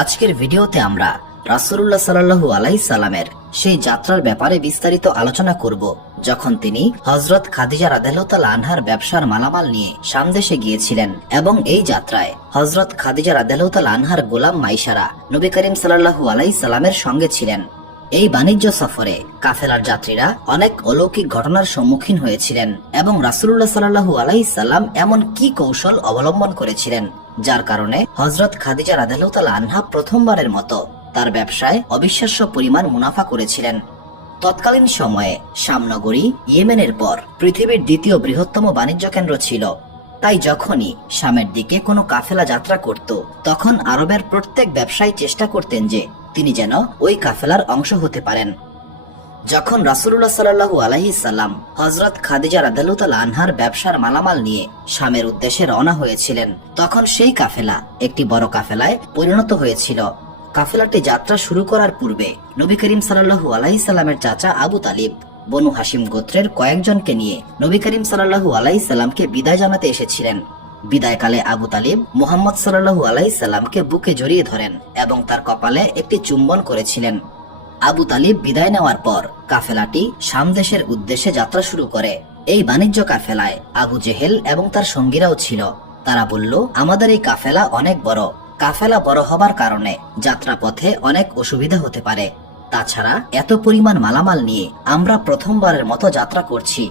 আজকের ভিডিওতে আমরা রাসূলুল্লাহ সাল্লাল্লাহু আলাইহি সাল্লামের সেই যাত্রার ব্যাপারে বিস্তারিত আলোচনা করব, যখন তিনি হযরত খাদিজা রাদিয়াল্লাহু তাআলা আনহার ব্যবসার মালামাল নিয়ে শাম দেশে গিয়েছিলেন এবং এই যাত্রায় হযরত খাদিজা রাদিয়াল্লাহু তাআলা আনহার গোলাম মাইসারা নবী করিম সাল্লাল্লাহু আলাইহি সাল্লামের সঙ্গে ছিলেন। এই বাণিজ্য সফরে কাফেলার যাত্রীরা অনেক অলৌকিক ঘটনার সম্মুখীন হয়েছিলেন এবং রাসূলুল্লাহ সাল্লাল্লাহু আলাইহি সাল্লাম এমন কি কৌশল অবলম্বন করেছিলেন যার কারণে হযরত খাদিজা রাদিয়াল্লাহু তাআলা আনহা প্রথমবারের মতো তার ব্যবসায় অবিশ্বাস্য পরিমাণ মুনাফা করেছিলেন। তৎকালীন সময়ে শাম নগরী ইয়েমেনের পর পৃথিবীর দ্বিতীয় বৃহত্তম বাণিজ্য কেন্দ্র ছিল। তাই যখনই শামের দিকে কোনো কাফেলা যাত্রা করত, তখন আরবের প্রত্যেক ব্যবসায়ী চেষ্টা করতেন যে তিনি যেন ওই কাফেলার অংশ হতে পারেন। যখন রাসূলুল্লাহ সাল্লাল্লাহু আলাইহি সাল্লাম হযরত খাদিজা রাদিয়াল্লাহু তাআলা আনহার ব্যবসার মালামাল নিয়ে শামের উদ্দেশ্যে রওনা হয়েছিলেন, তখন সেই কাফেলা একটি বড় কাফেলায় পরিণত হয়েছিল। কাফেলাটি যাত্রা শুরু করার পূর্বে নবী করিম সাল্লাল্লাহু আলাইহি সাল্লামের চাচা আবু তালিব বনু হাশিম গোত্রের কয়েকজনকে নিয়ে নবী করিম সাল্লাল্লাহু আলাইহি সাল্লামকে বিদায় জানাতে এসেছিলেন। বিদায়কালে আবু তালিব মুহাম্মদ সাল্লাল্লাহু আলাইহি সাল্লামকে বুকে জড়িয়ে ধরেন এবং তার কপালে একটি চুম্বন করেছিলেন। আবু তালিব বিদায় নেওয়ার পর কাফেলাটি শাম দেশের উদ্দেশ্যে যাত্রা শুরু করে। এই বাণিজ্য কাফেলায় আবু জেহেল এবং তার সঙ্গীরাও ছিল। তারা বলল, আমাদের এই কাফেলা অনেক বড়। কাফেলা বড় হবার কারণে যাত্রা পথে অনেক অসুবিধা হতে পারে। তাছাড়া এত পরিমাণ মালামাল নিয়ে আমরা প্রথমবারের মতো যাত্রা করছি।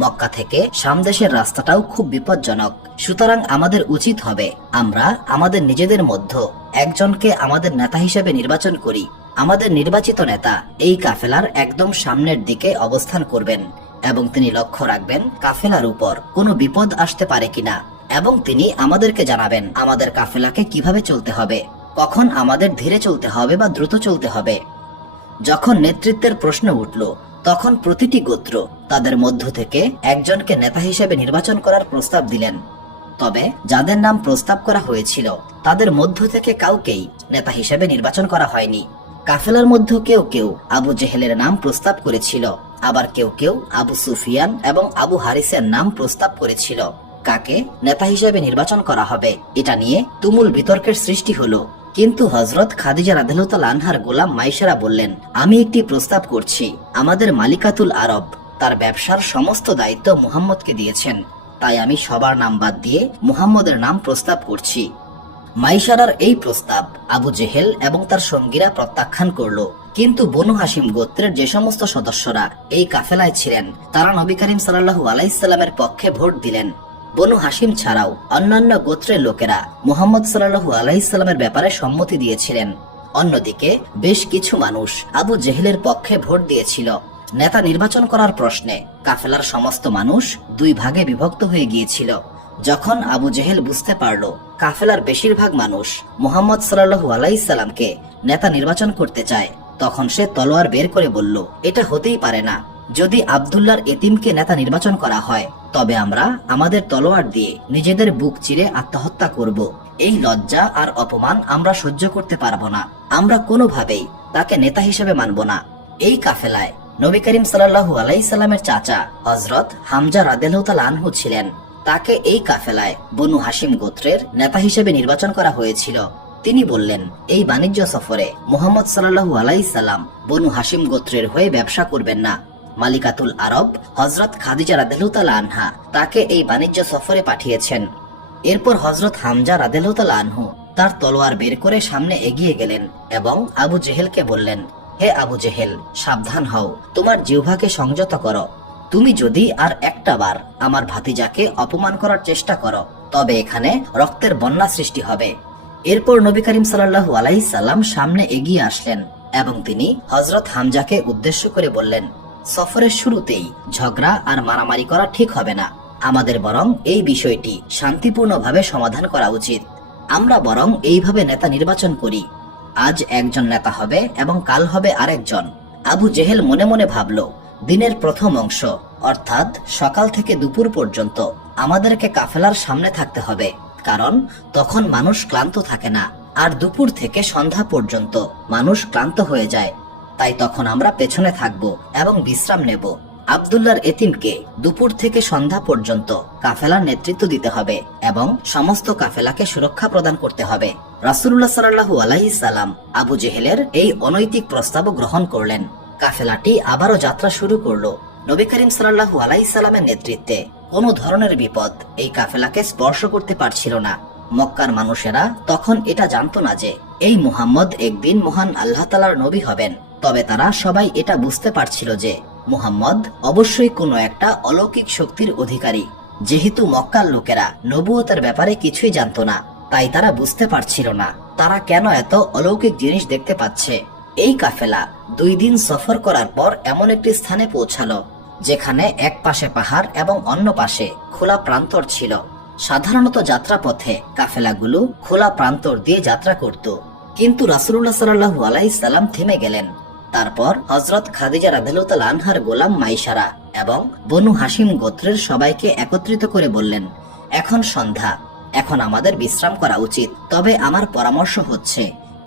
মক্কা থেকে শাম দেশের রাস্তাটাও খুব বিপজ্জনক। সুতরাং আমাদের উচিত হবে আমরা আমাদের নিজেদের মধ্যে একজনকে আমাদের নেতা হিসেবে নির্বাচন করি। আমাদের নির্বাচিত নেতা এই কাফেলার একদম সামনের দিকে অবস্থান করবেন এবং তিনি লক্ষ্য রাখবেন কাফেলার উপর কোনো বিপদ আসতে পারে কিনা, এবং তিনি আমাদেরকে জানাবেন আমাদের কাফেলাকে কিভাবে চলতে হবে, কখন আমাদের ধীরে চলতে হবে বা দ্রুত চলতে হবে। যখন নেতৃত্বের প্রশ্ন উঠল, তখন প্রতিটি গোত্র তাদের মধ্য থেকে একজনকে নেতা হিসেবে নির্বাচন করার প্রস্তাব দিলেন। তবে যাদের নাম প্রস্তাব করা হয়েছিল তাদের মধ্য থেকে কাউকেই নেতা হিসেবে নির্বাচন করা হয়নি। কাফেলার মধ্যে কেউ কেউ আবু জেহেলের নাম প্রস্তাব করেছিল, আবার কেউ কেউ আবু সুফিয়ান এবং আবু হারিসের নাম প্রস্তাব করেছিল। কাকে নেতা হিসেবে নির্বাচন করা হবে এটা নিয়ে তুমুল বিতর্কের সৃষ্টি হলো। কিন্তু হযরত খাদিজা রাদিয়াল্লাহু তাআলা আনহার গোলাম মাইসারা বললেন, আমি একটি প্রস্তাব করছি। আমাদের মালিকাতুল আরব তার ব্যবসার সমস্ত দায়িত্ব মুহাম্মদকে দিয়েছেন, তাই আমি সবার নাম বাদ দিয়ে মুহাম্মদের নাম প্রস্তাব করছি। মাইসারার এই প্রস্তাব আবু জেহেল এবং তার সঙ্গীরা প্রত্যাখ্যান করল। কিন্তু বনু হাশিম গোত্রের যে সমস্ত সদস্যরা এই কাফেলায় ছিলেন তারা নবী করিম সাল্লাল্লাহু আলাইহি সাল্লামের পক্ষে ভোট দিলেন। বনু হাশিম ছাড়াও অন্যান্য গোত্রের লোকেরা মুহাম্মদ সাল্লাল্লাহু আলাইহি সাল্লামের ব্যাপারে সম্মতি দিয়েছিলেন। অন্যদিকে বেশ কিছু মানুষ আবু জেহেলের পক্ষে ভোট দিয়েছিল। নেতা নির্বাচন করার প্রশ্নে কাফেলার সমস্ত মানুষ দুই ভাগে বিভক্ত হয়ে গিয়েছিল। যখন আবু জেহেল বুঝতে পারল কাফেলার বেশিরভাগ মানুষ মুহাম্মদ সাল্লাল্লাহু আলাইহি সাল্লামকে নেতা নির্বাচন করতে চায়, তখন সে তলোয়ার বের করে বলল, এটা হতেই পারে না। যদি আব্দুল্লাহর এতিমকে নেতা নির্বাচন করা হয় তবে আমরা আমাদের তলোয়ার দিয়ে নিজেদের বুক চিরে আত্মহত্যা করব। এই লজ্জা আর অপমান আমরা সহ্য করতে পারবো না। আমরা কোনোভাবেই তাকে নেতা হিসেবে মানব না। এই কাফেলায় নবী করিম সাল্লাল্লাহু আলাইহি সাল্লামের চাচা হযরত হামজা রাদিয়াল্লাহু তাআলা আনহু ছিলেন। তাকে এই কাফেলায় বনু হাশিম গোত্রের নেতা হিসেবে নির্বাচন করা হয়েছিল। তিনি বললেন, এই বাণিজ্য সফরে মুহাম্মদ সাল্লাল্লাহু আলাইহি সাল্লাম বনু হাশিম গোত্রের হয়ে ব্যবসা করবেন না। মালিকাতুল আরব হযরত খাদিজা রাদিয়াল্লাহু তাআলা আনহা তাকে এই বাণিজ্য সফরে পাঠিয়েছেন। এরপর হযরত হামজা রাদিয়াল্লাহু তাআলা আনহু তার তলোয়ার বের করে সামনে এগিয়ে গেলেন এবং আবু জেহেলকে বললেন, হে আবু জেহেল, সাবধান হও, তোমার জিহ্বাকে সংযত করো। তুমি যদি আর একটা বার আমার ভাতিজাকে অপমান করার চেষ্টা করো তবে এখানে রক্তের বন্যা সৃষ্টি হবে। এরপর নবী করিম সাল্লাল্লাহু আলাইহি সাল্লাম সামনে এগিয়ে আসলেন এবং তিনি হযরত হামজাকে উদ্দেশ্য করে বললেন, সফরের শুরুতেই ঝগড়া আর মারামারি করা ঠিক হবে না। আমাদের বরং এই বিষয়টি শান্তিপূর্ণভাবে সমাধান করা উচিত। আমরা বরং এইভাবে নেতা নির্বাচন করি, আজ একজন নেতা হবে এবং কাল হবে আরেকজন। আবু জেহেল মনে মনে ভাবল, দিনের প্রথম অংশ অর্থাৎ সকাল থেকে দুপুর পর্যন্ত আমাদেরকে কাফেলার সামনে থাকতে হবে, কারণ তখন মানুষ ক্লান্ত থাকে না, আর দুপুর থেকে সন্ধ্যা পর্যন্ত মানুষ ক্লান্ত হয়ে যায়। তাই তখন আমরা পেছনে থাকব এবং বিশ্রাম নেব। আব্দুল্লাহর এতিমকে দুপুর থেকে সন্ধ্যা পর্যন্ত কাফেলার নেতৃত্ব দিতে হবে এবং সমস্ত কাফেলাকে সুরক্ষা প্রদান করতে হবে। রাসূলুল্লাহ সাল্লাল্লাহু আলাইহি সাল্লাম আবু জেহেলের এই অনৈতিক প্রস্তাব গ্রহণ করলেন। কাফেলাটি আবারও যাত্রা শুরু করলো। নবী করিম সাল্লাল্লাহু আলাইহি সাল্লামের নেতৃত্বে কোনো ধরনের বিপদ এই কাফেলাকে স্পর্শ করতে পারছিল না। মক্কার মানুষেরা তখন এটা জানতো না যে এই মুহাম্মদ একদিন মহান আল্লাহ তাআলার নবী হবেন, তবে তারা সবাই এটা বুঝতে পারছিল যে মুহাম্মদ অবশ্যই কোনো একটা অলৌকিক শক্তির অধিকারী। যেহেতু মক্কার লোকেরা নবুয়তের ব্যাপারে কিছুই জানতো না, তাই তারা বুঝতে পারছিল না তারা কেন এত অলৌকিক জিনিস দেখতে পাচ্ছে। এই কাফেলা 2 দিন সফর করার পর এমন একটি স্থানে পৌঁছালো যেখানে এক পাশে পাহাড় এবং অন্য পাশে খোলা প্রান্তর ছিল। সাধারণত যাত্রাপথে কাফেলাগুলো খোলা প্রান্তর দিয়ে যাত্রা করত, কিন্তু রাসূলুল্লাহ সাল্লাল্লাহু আলাইহি সাল্লাম থেমে গেলেন। তারপর হযরত খাদিজা রাদিয়াল্লাহু তাআলা আনহার গোলাম মাইসারা এবং বনু হাশিম গোত্রের সবাইকে একত্রিত করে বললেন, এখন সন্ধ্যা, এখন আমাদের বিশ্রাম করা উচিত। তবে আমার পরামর্শ হচ্ছে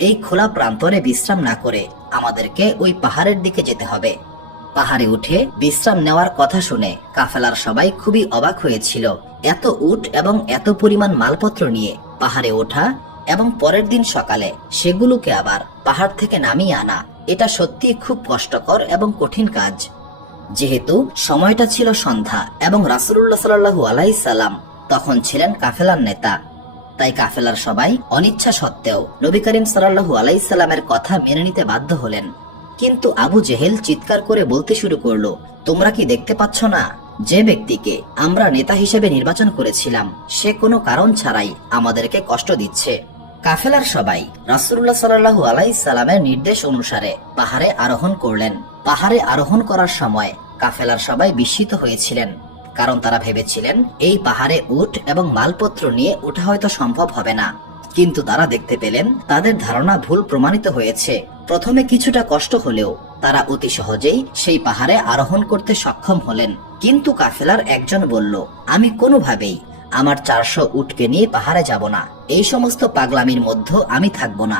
এই খোলা প্রান্তরে বিশ্রাম না করে আমাদেরকে ওই পাহাড়ের দিকে যেতে হবে। পাহাড়ে উঠে বিশ্রাম নেওয়ার কথা শুনে কাফেলার সবাই খুবই অবাক হয়েছিল। এত উট এবং এত পরিমাণ মালপত্র নিয়ে পাহাড়ে ওঠা এবং পরের দিন সকালে সেগুলোকে আবার পাহাড় থেকে নামিয়ে আনা, এটা সত্যি খুব কষ্টকর এবং কঠিন কাজ। যেহেতু সময়টা ছিল সন্ধ্যা এবং রাসূলুল্লাহ সাল্লাল্লাহু আলাইহি সাল্লাম তখন ছিলেন কাফেলার নেতা, তাই কাফেলার সবাই অনিচ্ছা সত্ত্বেও নবী করিম সাল্লাল্লাহু আলাইহি সাল্লামের কথা মেনে নিতে বাধ্য হলেন। কিন্তু আবু জেহেল চিৎকার করে বলতে শুরু করলো, তোমরা কি দেখতে পাচ্ছ না যে ব্যক্তিকে আমরা নেতা হিসেবে নির্বাচন করেছিলাম সে কোনো কারণ ছাড়াই আমাদেরকে কষ্ট দিচ্ছে। কাফেলার সবাই রাসূলুল্লাহ সাল্লাল্লাহু আলাইহি সাল্লামের নির্দেশ অনুসারে পাহাড়ে আরোহণ করলেন। পাহাড়ে আরোহণ করার সময় কাফেলার সবাই বিস্মিত হয়েছিলেন, কারণ তারা ভেবেছিলেন এই পাহাড়ে উট এবং মালপত্র নিয়ে ওঠা হয়তো সম্ভব হবে না। কিন্তু তারা দেখতে পেলেন তাদের ধারণা ভুল প্রমাণিত হয়েছে। প্রথমে কিছুটা কষ্ট হলেও তারা অতি সহজেই সেই পাহাড়ে আরোহণ করতে সক্ষম হলেন। কিন্তু কাফেলার একজন বলল, আমি কোনোভাবেই আমার 400 উটকে নিয়ে পাহাড়ে যাব না, এই সমস্ত পাগলামির মধ্যে আমি থাকবো না।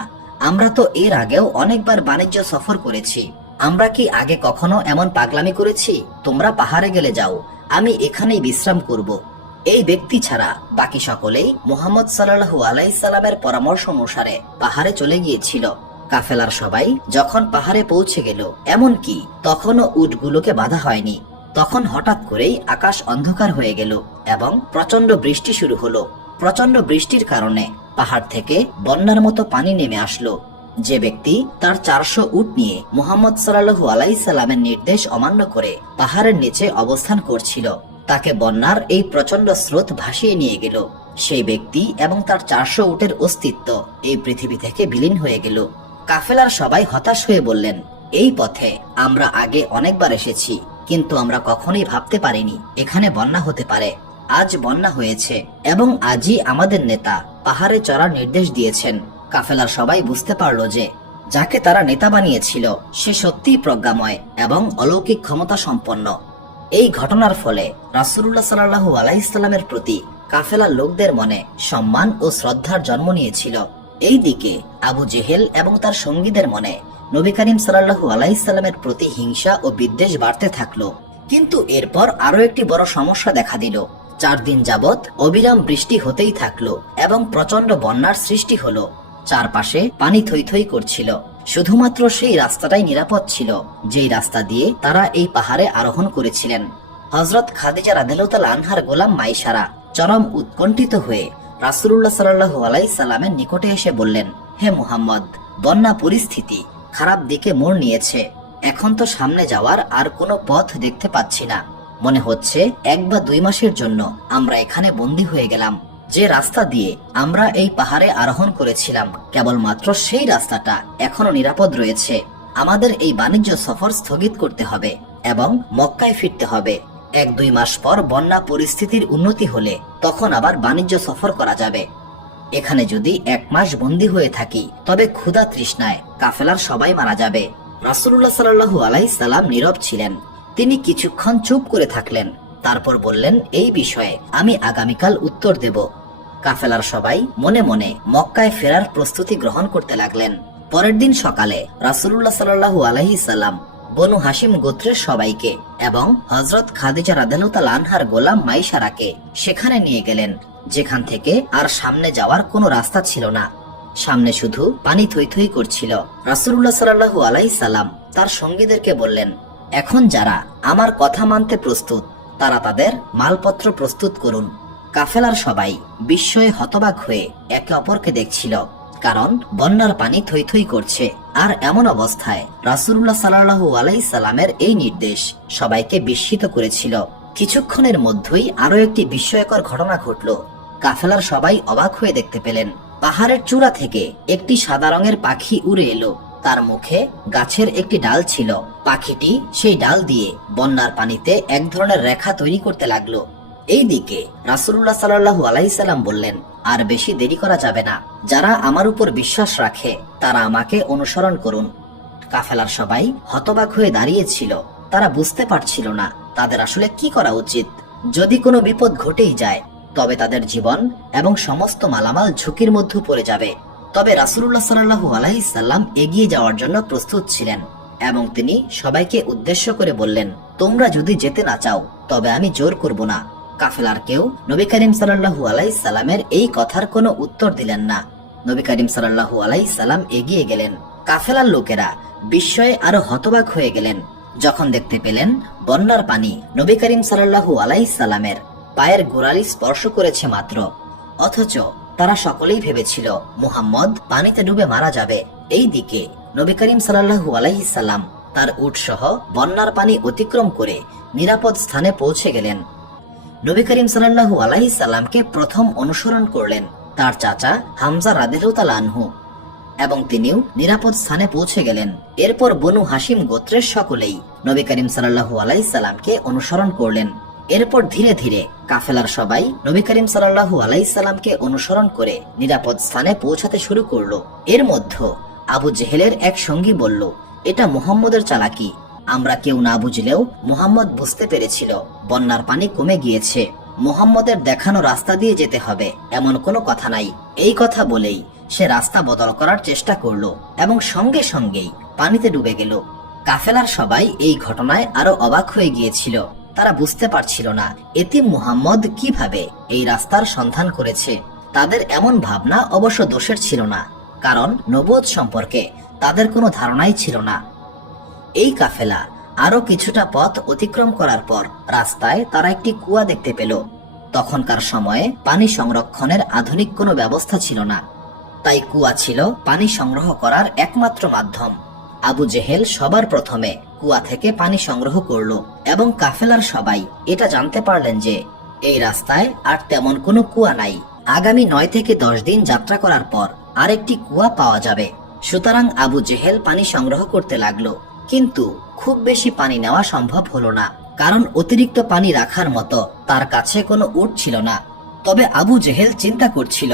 আমরা তো এর আগেও অনেকবার বাণিজ্য সফর করেছি, আমরা কি আগে কখনো এমন পাগলামি করেছি? তোমরা পাহাড়ে গেলে যাও, আমি এখানেই বিশ্রাম করব। এই ব্যক্তি ছাড়া বাকি সকলেই মুহাম্মদ সাল্লাল্লাহু আলাইহি সাল্লামের পরামর্শ অনুসারে পাহাড়ে চলে গিয়েছিল। কাফেলার সবাই যখন পাহাড়ে পৌঁছে গেল, এমনকি তখনও উটগুলোকে বাধা হয়নি, তখন হঠাৎ করেই আকাশ অন্ধকার হয়ে গেল এবং প্রচন্ড বৃষ্টি শুরু হলো। প্রচন্ড বৃষ্টির কারণে পাহাড় থেকে বন্যার মতো পানি নেমে আসলো। যে ব্যক্তি তার 400 উট নিয়ে মুহাম্মদ সাল্লাল্লাহু আলাইহি সাল্লামের নির্দেশ অমান্য করে পাহাড়ের নিচে অবস্থান করছিল, তাকে বন্যার এই প্রচন্ড স্রোত ভাসিয়ে নিয়ে গেল। সেই ব্যক্তি এবং তার 400 উটের অস্তিত্ব এই পৃথিবী থেকে বিলীন হয়ে গেল। কাফেলার সবাই হতাশ হয়ে বললেন, এই পথে আমরা আগে অনেকবার এসেছি, কিন্তু আমরা কখনোই ভাবতে পারিনি এখানে বন্যা হতে পারে। আজ বন্যা হয়েছে এবং আজই আমাদের নেতা পাহাড়ে চড়ার নির্দেশ দিয়েছেন। কাফেলার সবাই বুঝতে পারলো যে যাকে তারা নেতা বানিয়েছিল সে সত্যিই প্রজ্ঞাময় এবং অলৌকিক ক্ষমতা সম্পন্ন। এই ঘটনার ফলে রাসূলুল্লাহ সাল্লাল্লাহু আলাইহি সাল্লামের প্রতি কাফেলার লোকদের মনে সম্মান ও শ্রদ্ধার জন্ম নিয়েছিল। এই দিকে আবু জেহেল এবং তার সঙ্গীদের মনে নবী করিম সাল্লাল্লাহু আলাইহি সাল্লামের প্রতি হিংসা ও বিদ্বেষ বাড়তে থাকলো। কিন্তু এরপর আরো একটি বড় সমস্যা দেখা দিল। 4 দিন যাবত অবিরাম বৃষ্টি হতেই থাকলো এবং প্রচন্ড বন্যার সৃষ্টি হলো। চারপাশে পানি থই থই করছিল। শুধুমাত্র সেই রাস্তাটাই নিরাপদ ছিল যেই রাস্তা দিয়ে তারা এই পাহাড়ে আরোহণ করেছিলেন। হযরত খাদিজা রাদিয়াল্লাহু তাআলা আনহার গোলাম মাইসারা চরম উৎকণ্ঠিত হয়ে রাসূলুল্লাহ সাল্লাল্লাহু আলাইহি সাল্লামের নিকটে এসে বললেন, হে মুহাম্মদ, বন্যা পরিস্থিতি খারাপ দিকে মোড় নিয়েছে। এখন তো সামনে যাওয়ার আর কোনো পথ দেখতে পাচ্ছি না। মনে হচ্ছে 1 বা 2 মাসের জন্য আমরা এখানে বন্দী হয়ে গেলাম। যে রাস্তা দিয়ে আমরা এই পাহাড়ে আরোহণ করেছিলাম কেবলমাত্র সেই রাস্তাটা এখনো নিরাপদ রয়েছে। আমাদের এই বাণিজ্য সফর স্থগিত করতে হবে এবং মক্কায় ফিরতে হবে। 1-2 মাস পর বন্যা পরিস্থিতির উন্নতি হলে তখন আবার বাণিজ্য সফর করা যাবে। এখানে যদি 1 মাস বন্দী হয়ে থাকি তবে ক্ষুধা তৃষ্ণায় কাফেলার সবাই মারা যাবে। রাসূলুল্লাহ সাল্লাল্লাহু আলাইহি সাল্লাম নীরব ছিলেন। তিনি কিছুক্ষণ চুপ করে থাকলেন, তারপর বললেন, এই বিষয়ে আমি আগামীকাল উত্তর দেব। কাফেলার সবাই মনে মনে মক্কায় ফেরার প্রস্তুতি গ্রহণ করতে লাগলেন। পরের দিন সকালে রাসূলুল্লাহ সাল্লাল্লাহু আলাইহি সাল্লাম বনু হাশিম গোত্রের সবাইকে এবং হযরত খাদিজা রাদিয়াল্লাহু তাআলা আনহার গোলাম মাইসারাকে সেখানে নিয়ে গেলেন। যেখান থেকে আর সামনে যাওয়ার কোনো রাস্তা ছিল না। সামনে শুধু পানি থই থই করছিল। রাসূলুল্লাহ সাল্লাল্লাহু আলাইহি সাল্লাম তার সঙ্গীদেরকে বললেন, এখন যারা আমার কথা মানতে প্রস্তুত তারা তাদের মালপত্র প্রস্তুত করুন। কাফেলার সবাই বিস্ময়ে হতবাক হয়ে একে অপরকে দেখছিল, কারণ বন্যার পানি থই থই করছে। আর এমন অবস্থায় রাসূলুল্লাহ সাল্লাল্লাহু আলাইহি সাল্লামের এই নির্দেশ সবাইকে বিস্মিত করেছিল। কিছুক্ষণের মধ্যেই আরো একটি বিস্ময়কর ঘটনা ঘটল। কাফেলার সবাই অবাক হয়ে দেখতে পেলেন, পাহাড়ের চূড়া থেকে একটি সাদা রঙের পাখি উড়ে এলো। তার মুখে গাছের একটি ডাল ছিল। পাখিটি সেই ডাল দিয়ে বন্যার পানিতে এক ধরনের রেখা তৈরি করতে লাগলো। এইদিকে রাসূলুল্লাহ সাল্লাল্লাহু আলাইহি সাল্লাম বললেন, আর বেশি দেরি করা যাবে না। যারা আমার উপর বিশ্বাস রাখে তারা আমাকে অনুসরণ করুন। কাফেলার সবাই হতবাক হয়ে দাঁড়িয়েছিল। তারা বুঝতে পারছিল না তাদের আসলে কি করা উচিত। যদি কোনো বিপদ ঘটেই যায় তবে তাদের জীবন এবং সমস্ত মালামাল ঝুঁকির মধ্যে পড়ে যাবে। তবে রাসূলুল্লাহ সাল্লাল্লাহু আলাইহি সাল্লাম এগিয়ে যাওয়ার জন্য প্রস্তুত ছিলেন এবং তিনি সবাইকে উদ্দেশ্য করে বললেন, তোমরা যদি যেতে না চাও তবে আমি জোর করব না। কাফেলার কেউ নবী করিম সাল্লাল্লাহু আলাইহি সাল্লামের এই কথার কোনো উত্তর দিলেন না। নবী করিম সাল্লাল্লাহু আলাইহি সাল্লাম এগিয়ে গেলেন। কাফেলার লোকেরা বিস্ময়ে আরো হতবাক হয়ে গেলেন যখন দেখতে পেলেন বন্যার পানি নবী করিম সাল্লাল্লাহু আলাইহি সাল্লামের পায়ের গোড়ালি স্পর্শ করেছে মাত্র। অথচ তারা সকলেই ভেবেছিল মুহাম্মদ পানিতে ডুবে মারা যাবে। এই দিকে নবী করিম সাল্লাল্লাহু আলাইহি সাল্লাম তার উট সহ বন্যার পানি অতিক্রম করে নিরাপদ স্থানে পৌঁছে গেলেন। নবী করিম সাল্লাল্লাহু আলাইহি সাল্লামকে প্রথম অনুসরণ করলেন তার চাচা হামজা রাদিয়াল্লাহু তাআলা আনহু এবং তিনিও নিরাপদ স্থানে পৌঁছে গেলেন। এরপর বনু হাশিম গোত্রের সকলেই নবী করিম সাল্লাল্লাহু আলাইহি সাল্লামকে অনুসরণ করলেন। এরপর ধীরে ধীরে কাফেলার সবাই নবী করিম সাল্লাল্লাহু আলাইহি সাল্লামকে অনুসরণ করে নিরাপদ স্থানে পৌঁছাতে শুরু করলো। এর মধ্যে আবু জেহেলের এক সঙ্গী বলল, এটা মুহাম্মদের চালাকি। আমরা কেউ না বুঝলেও মুহাম্মদ বুঝতে পেরেছিল বন্যার পানি কমে গিয়েছে। মুহাম্মদের দেখানো রাস্তা দিয়ে যেতে হবে এমন কোনো কথা নাই। এই কথা বলেই সে রাস্তা বদল করার চেষ্টা করলো এবং সঙ্গে সঙ্গেই পানিতে ডুবে গেল। কাফেলার সবাই এই ঘটনায় আরো অবাক হয়ে গিয়েছিল। তারা বুঝতে পারছিল না এতিম মুহাম্মদ কিভাবে এই রাস্তার সন্ধান করেছে। তাদের এমন ভাবনা অবশ্য দোষের ছিল না, কারণ নবুয়ত সম্পর্কে তাদের কোনো ধারণাই ছিল না। এই কাফেলা আরো কিছুটা পথ অতিক্রম করার পর রাস্তায় তারা একটি কুয়া দেখতে পেল। তখনকার সময়ে পানি সংরক্ষণের আধুনিক কোনো ব্যবস্থা ছিল না, তাই কুয়া ছিল পানি সংগ্রহ করার একমাত্র মাধ্যম। আবু জেহেল সবার প্রথমে কুয়া থেকে পানি সংগ্রহ করলো এবং কাফেলার সবাই এটা জানতে পারলেন যে এই রাস্তায় আর তেমন কোনো কুয়া নাই। আগামী 9 থেকে 10 দিন যাত্রা করার পর আরেকটি কুয়া পাওয়া যাবে। সুতরাং আবু জেহেল পানি সংগ্রহ করতে লাগলো, কিন্তু খুব বেশি পানি নেওয়া সম্ভব হলো না, কারণ অতিরিক্ত পানি রাখার মতো তার কাছে কোনো উট ছিল না। তবে আবু জেহেল চিন্তা করছিল,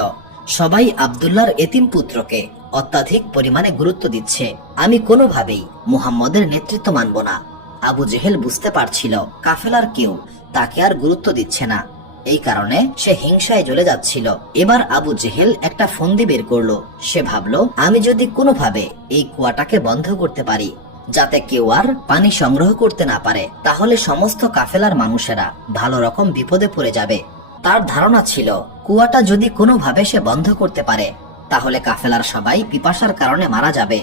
সবাই আব্দুল্লাহর এতিম পুত্রকে অত্যাধিক পরিমাণে গুরুত্ব দিচ্ছে, আমি কোনোভাবেই মুহাম্মদের নেতৃত্ব মানব না। আবু জেহেল বুঝতে পারছিল কাফেলার কেউ তাকে আর গুরুত্ব দিচ্ছে না, এই কারণে সে হিংসায় জ্বলে যাচ্ছিল। এবার আবু জেহেল একটা ফন্দি বের করলো। সে ভাবলো, আমি যদি কোনোভাবে এই কুয়াটাকে বন্ধ করতে পারি যাতে কেউ আর পানি সংগ্রহ করতে না পারে, তাহলে সমস্ত কাফেলার মানুষেরা ভালো রকম বিপদে পড়ে যাবে। তার ধারণা ছিল কুয়াটা যদি কোনোভাবে সে বন্ধ করতে পারে তাহলে কাফেলার সবাই পিপাসার কারণে মারা যাবে।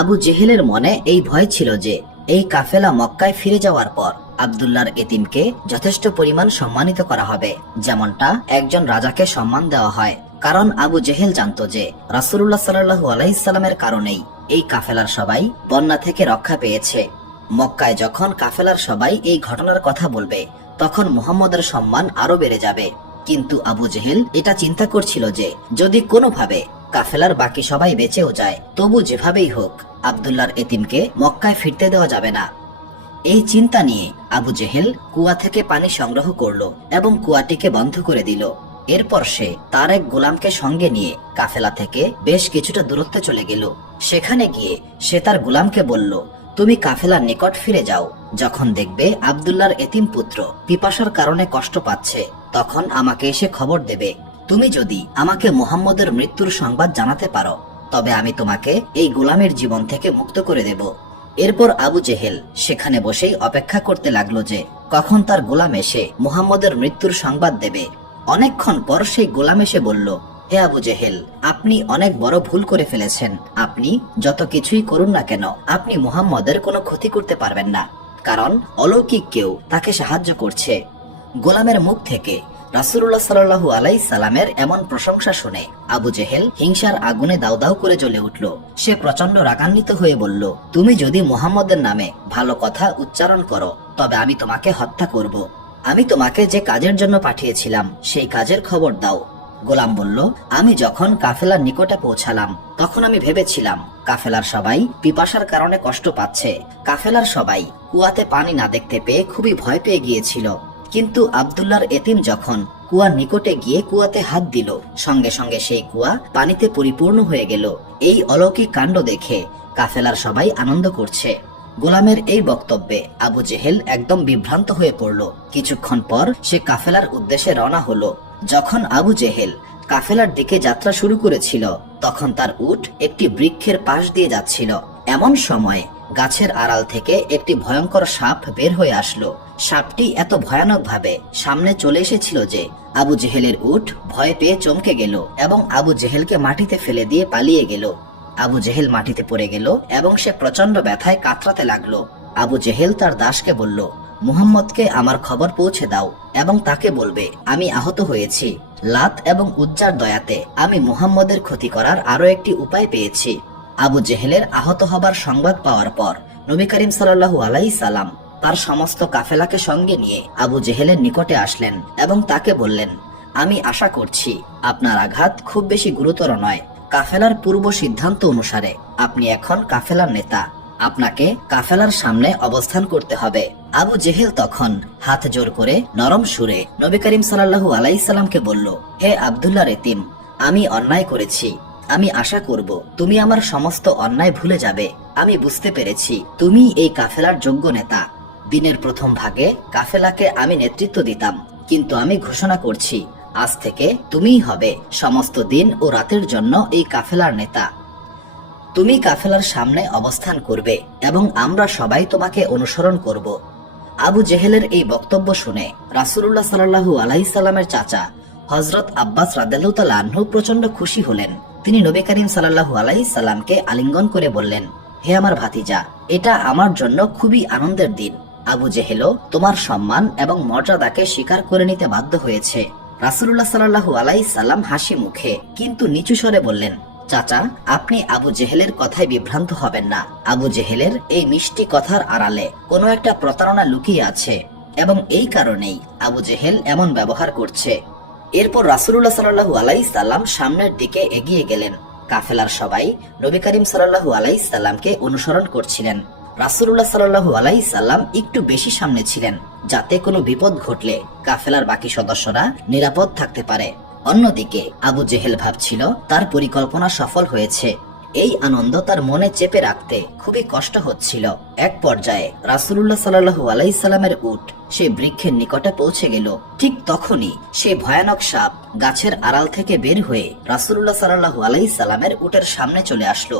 আবু জেহেলের মনে এই ভয় ছিল যে এই কাফেলা মক্কায় ফিরে যাওয়ার পর আব্দুল্লাহর এতিমকে যথেষ্ট পরিমাণ সম্মানিত করা হবে, যেমনটা একজন রাজাকে সম্মান দেওয়া হয়। কারণ আবু জেহেল জানতো যে রাসূলুল্লাহ সাল্লাল্লাহু আলাইহি সাল্লামের কারণেই এই কাফেলার সবাই বন্যা থেকে রক্ষা পেয়েছে। মক্কায় যখন কাফেলার সবাই এই ঘটনার কথা বলবে তখন মুহাম্মদের সম্মান আরো বেড়ে যাবে। কিন্তু আবু জেহেল এটা চিন্তা করছিল যে যদি কোনোভাবে কাফেলার বাকি সবাই বেঁচেও যায় তবু যেভাবেই হোক আব্দুল্লাহর এতিমকে মক্কায় ফিরতে দেওয়া যাবে না। এই চিন্তা নিয়ে আবু জেহেল কুয়া থেকে পানি সংগ্রহ করলো এবং কুয়াটিকে বন্ধ করে দিল। এরপর সে তার এক গোলামকে সঙ্গে নিয়ে কাফেলা থেকে বেশ কিছুটা দূরত্বে চলে গেল। সেখানে গিয়ে সে তার গোলামকে বলল, তুমি কাফেলার নিকট ফিরে যাও, যখন দেখবে আব্দুল্লাহর এতিম পুত্র পিপাসার কারণে কষ্ট পাচ্ছে তখন আমাকে এসে খবর দেবে। তুমি যদি আমাকে মুহাম্মদের মৃত্যুর সংবাদ জানাতে পারো তবে আমি তোমাকে এই গোলামের জীবন থেকে মুক্ত করে দেব। এরপর আবু জেহেল সেখানে বসেই অপেক্ষা করতে লাগলো যে কখন তার গোলাম এসে মুহাম্মদের মৃত্যুর সংবাদ দেবে। অনেকক্ষণ পর সেই গোলাম এসে বলল, হে আবু জেহেল, আপনি অনেক বড় ভুল করে ফেলেছেন। আপনি যত কিছুই করুন না কেন, আপনি মুহাম্মদের কোনো ক্ষতি করতে পারবেন না, কারণ অলৌকিক কেউ তাকে সাহায্য করছে। গোলামের মুখ থেকে রাসূলুল্লাহ সাল্লাল্লাহু আলাইহি সাল্লামের এমন প্রশংসা শুনে আবু জেহেল হিংসার আগুনে দাউ দাউ করে জ্বলে উঠল। সে প্রচন্ড রাগান্বিত হয়ে বলল, তুমি যদি মুহাম্মদের নামে ভালো কথা উচ্চারণ করো তবে আমি তোমাকে হত্যা করব। আমি তোমাকে যে কাজের জন্য পাঠিয়েছিলাম সেই কাজের খবর দাও। গোলাম বলল, আমি যখন কাফেলার নিকটে পৌঁছালাম তখন আমি ভেবেছিলাম কাফেলার সবাই পিপাসার কারণে কষ্ট পাচ্ছে। কাফেলার সবাই কুয়াতে পানি না দেখতে পেয়ে খুবই ভয় পেয়ে গিয়েছিল। কিন্তু আব্দুল্লাহর এতিম যখন কুয়ার নিকটে গিয়ে কুয়াতে হাত দিল, সঙ্গে সঙ্গে সেই কুয়া পানিতে পরিপূর্ণ হয়ে গেল। এই অলৌকিক কাণ্ড দেখে কাফেলার সবাই আনন্দ করছে। গোলামের এই বক্তব্যে আবু জেহেল একদম বিভ্রান্ত হয়ে পড়ল। কিছুক্ষণ পর সে কাফেলার উদ্দেশ্যে রওনা হলো। যখন আবু জেহেল কাফেলার দিকে যাত্রা শুরু করেছিল তখন তার উট একটি বৃক্ষের পাশ দিয়ে যাচ্ছিল। এমন সময় গাছের আড়াল থেকে একটি ভয়ঙ্কর সাপ বের হয়ে আসলো। সাপটি এত ভয়ানকভাবে সামনে চলে এসেছিল যে আবু জেহেলের উট ভয় পেয়ে চমকে গেল এবং আবু জেহেলকে মাটিতে ফেলে দিয়ে পালিয়ে গেল। আবু জেহেল মাটিতে পড়ে গেল এবং সে প্রচন্ড ব্যথায় কাতরাতে লাগলো। আবু জেহেল তার দাসকে বলল, মুহাম্মদকে আমার খবর পৌঁছে দাও এবং তাকে বলবে আমি আহত হয়েছি। লাত এবং উজ্জার দয়াতে আমি মুহাম্মদের ক্ষতি করার আরো একটি উপায় পেয়েছি। আবু জেহেলের আহত হবার সংবাদ পাওয়ার পর নবী করিম সাল্লাল্লাহু আলাইহি সাল্লাম তার সমস্ত কাফেলাকে সঙ্গে নিয়ে আবু জেহেলের নিকটে আসলেন এবং তাকে বললেন, আমি আশা করছি আপনার আঘাত খুব বেশি গুরুতর নয়। কাফেলার পূর্ব সিদ্ধান্ত অনুসারে আপনি এখন কাফেলার নেতা, আপনাকে কাফেলার সামনে অবস্থান করতে হবে। আবু জেহেল তখন হাত জোর করে নরম সুরে নবী করিম সাল্লাল্লাহু আলাইহি সাল্লামকে বলল, হে আব্দুল্লাহর এতিম, আমি অন্যায় করেছি। আমি আশা করব তুমি আমার সমস্ত অন্যায় ভুলে যাবে। আমি বুঝতে পেরেছি তুমি এই কাফেলার যোগ্য নেতা। দিনের প্রথম ভাগে কাফেলাকে আমি নেতৃত্ব দিতাম, কিন্তু আমি ঘোষণা করছি আজ থেকে তুমিই হবে সমস্ত দিন ও রাতের জন্য এই কাফেলার নেতা। তুমি কাফেলার সামনে অবস্থান করবে এবং আমরা সবাই তোমাকে অনুসরণ করব। আবু জেহেলের এই বক্তব্য শুনে রাসূলুল্লাহ সাল্লাল্লাহু আলাইহি সাল্লামের চাচা হযরত আব্বাস রাদিয়াল্লাহু তাআলা আনহু প্রচন্ড খুশি হলেন। তিনি নবী করিম সাল্লাল্লাহু আলাইহি সাল্লামকে আলিঙ্গন করে বললেন, হে আমার ভাতিজা, এটা আমার জন্য খুবই আনন্দের দিন। আবু জেহেলও তোমার সম্মান এবং মর্যাদাকে স্বীকার করে নিতে বাধ্য হয়েছে। রাসূলুল্লাহ সাল্লাল্লাহু আলাইহি সাল্লাম হাসি মুখে কিন্তু নিচু স্বরে বললেন, চাচা, আপনি আবু জেহেলের কথায় বিভ্রান্ত হবেন না। আবু জেহেলের এই মিষ্টি কথার আড়ালে কোনো একটা প্রতারণা লুকিয়ে আছে এবং এই কারণেই আবু জেহেল এমন ব্যবহার করছে। এরপর রাসূলুল্লাহ সাল্লাল্লাহু আলাইহি সাল্লাম সামনের দিকে এগিয়ে গেলেন। কাফেলার সবাই নবী করিম সাল্লাল্লাহু আলাইহি সাল্লামকে অনুসরণ করছিলেন। রাসূলুল্লাহ সাল্লাল্লাহু আলাইহি সাল্লাম একটু বেশি সামনে ছিলেন, যাতে কোনো বিপদ ঘটলে কাফেলার বাকি সদস্যরা নিরাপদ থাকতে পারে। অন্যদিকে আবু জেহেল ভাবছিল তার পরিকল্পনা সফল হয়েছে। এই আনন্দ তার মনে চেপে রাখতে খুবই কষ্ট হচ্ছিল। এক পর্যায়ে রাসূলুল্লাহ সাল্লাল্লাহু আলাইহি সাল্লামের উট সেই বৃক্ষের নিকটে পৌঁছে গেল। ঠিক তখনই সেই ভয়ানক সাপ গাছের আড়াল থেকে বের হয়ে রাসূলুল্লাহ সাল্লাল্লাহু আলাইহি সাল্লামের উটের সামনে চলে আসলো।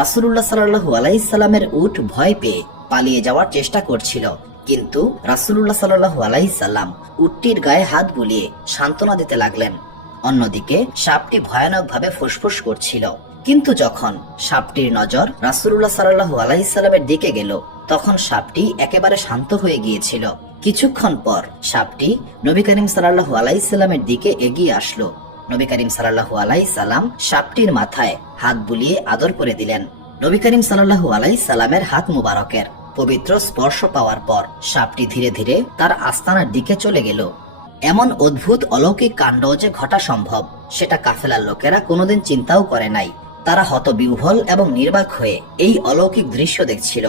রাসূলুল্লাহ সাল্লাল্লাহু আলাইহি সাল্লামের উট ভয় পেয়ে পালিয়ে যাওয়ার চেষ্টা করছিল, কিন্তু রাসূলুল্লাহ সাল্লাল্লাহু আলাইহি সাল্লাম উটটির গায়ে হাত বুলিয়ে সান্ত্বনা দিতে লাগলেন। অন্যদিকে সাপটি ভয়ানকভাবে ফুসফুস করছিল, কিন্তু যখন সাপটির নজর রাসূলুল্লাহ সাল্লাল্লাহু আলাইহি সাল্লামের দিকে গেল তখন সাপটি একেবারে শান্ত হয়ে গিয়েছিল। কিছুক্ষণ পর সাপটি নবী করিম সাল্লাল্লাহু আলাইহি সাল্লামের দিকে এগিয়ে আসলো। নবী করিম সাল্লাল্লাহু আলাইহি সাল্লাম সাপটির মাথায় হাত বুলিয়ে আদর করে দিলেন। নবী করিম সাল্লাল্লাহু আলাইহি সাল্লামের হাত মুবারকের পবিত্র স্পর্শ পাওয়ার পর সাপটি ধীরে ধীরে তার আস্তানার দিকে চলে গেল। এমন অদ্ভুত অলৌকিক কাণ্ড যে ঘটা সম্ভব সেটা কাফেলার লোকেরা কোনোদিন চিন্তাও করে নাই। তারা হতবিহ্বল এবং নির্বাক হয়ে এই অলৌকিক দৃশ্য দেখছিল।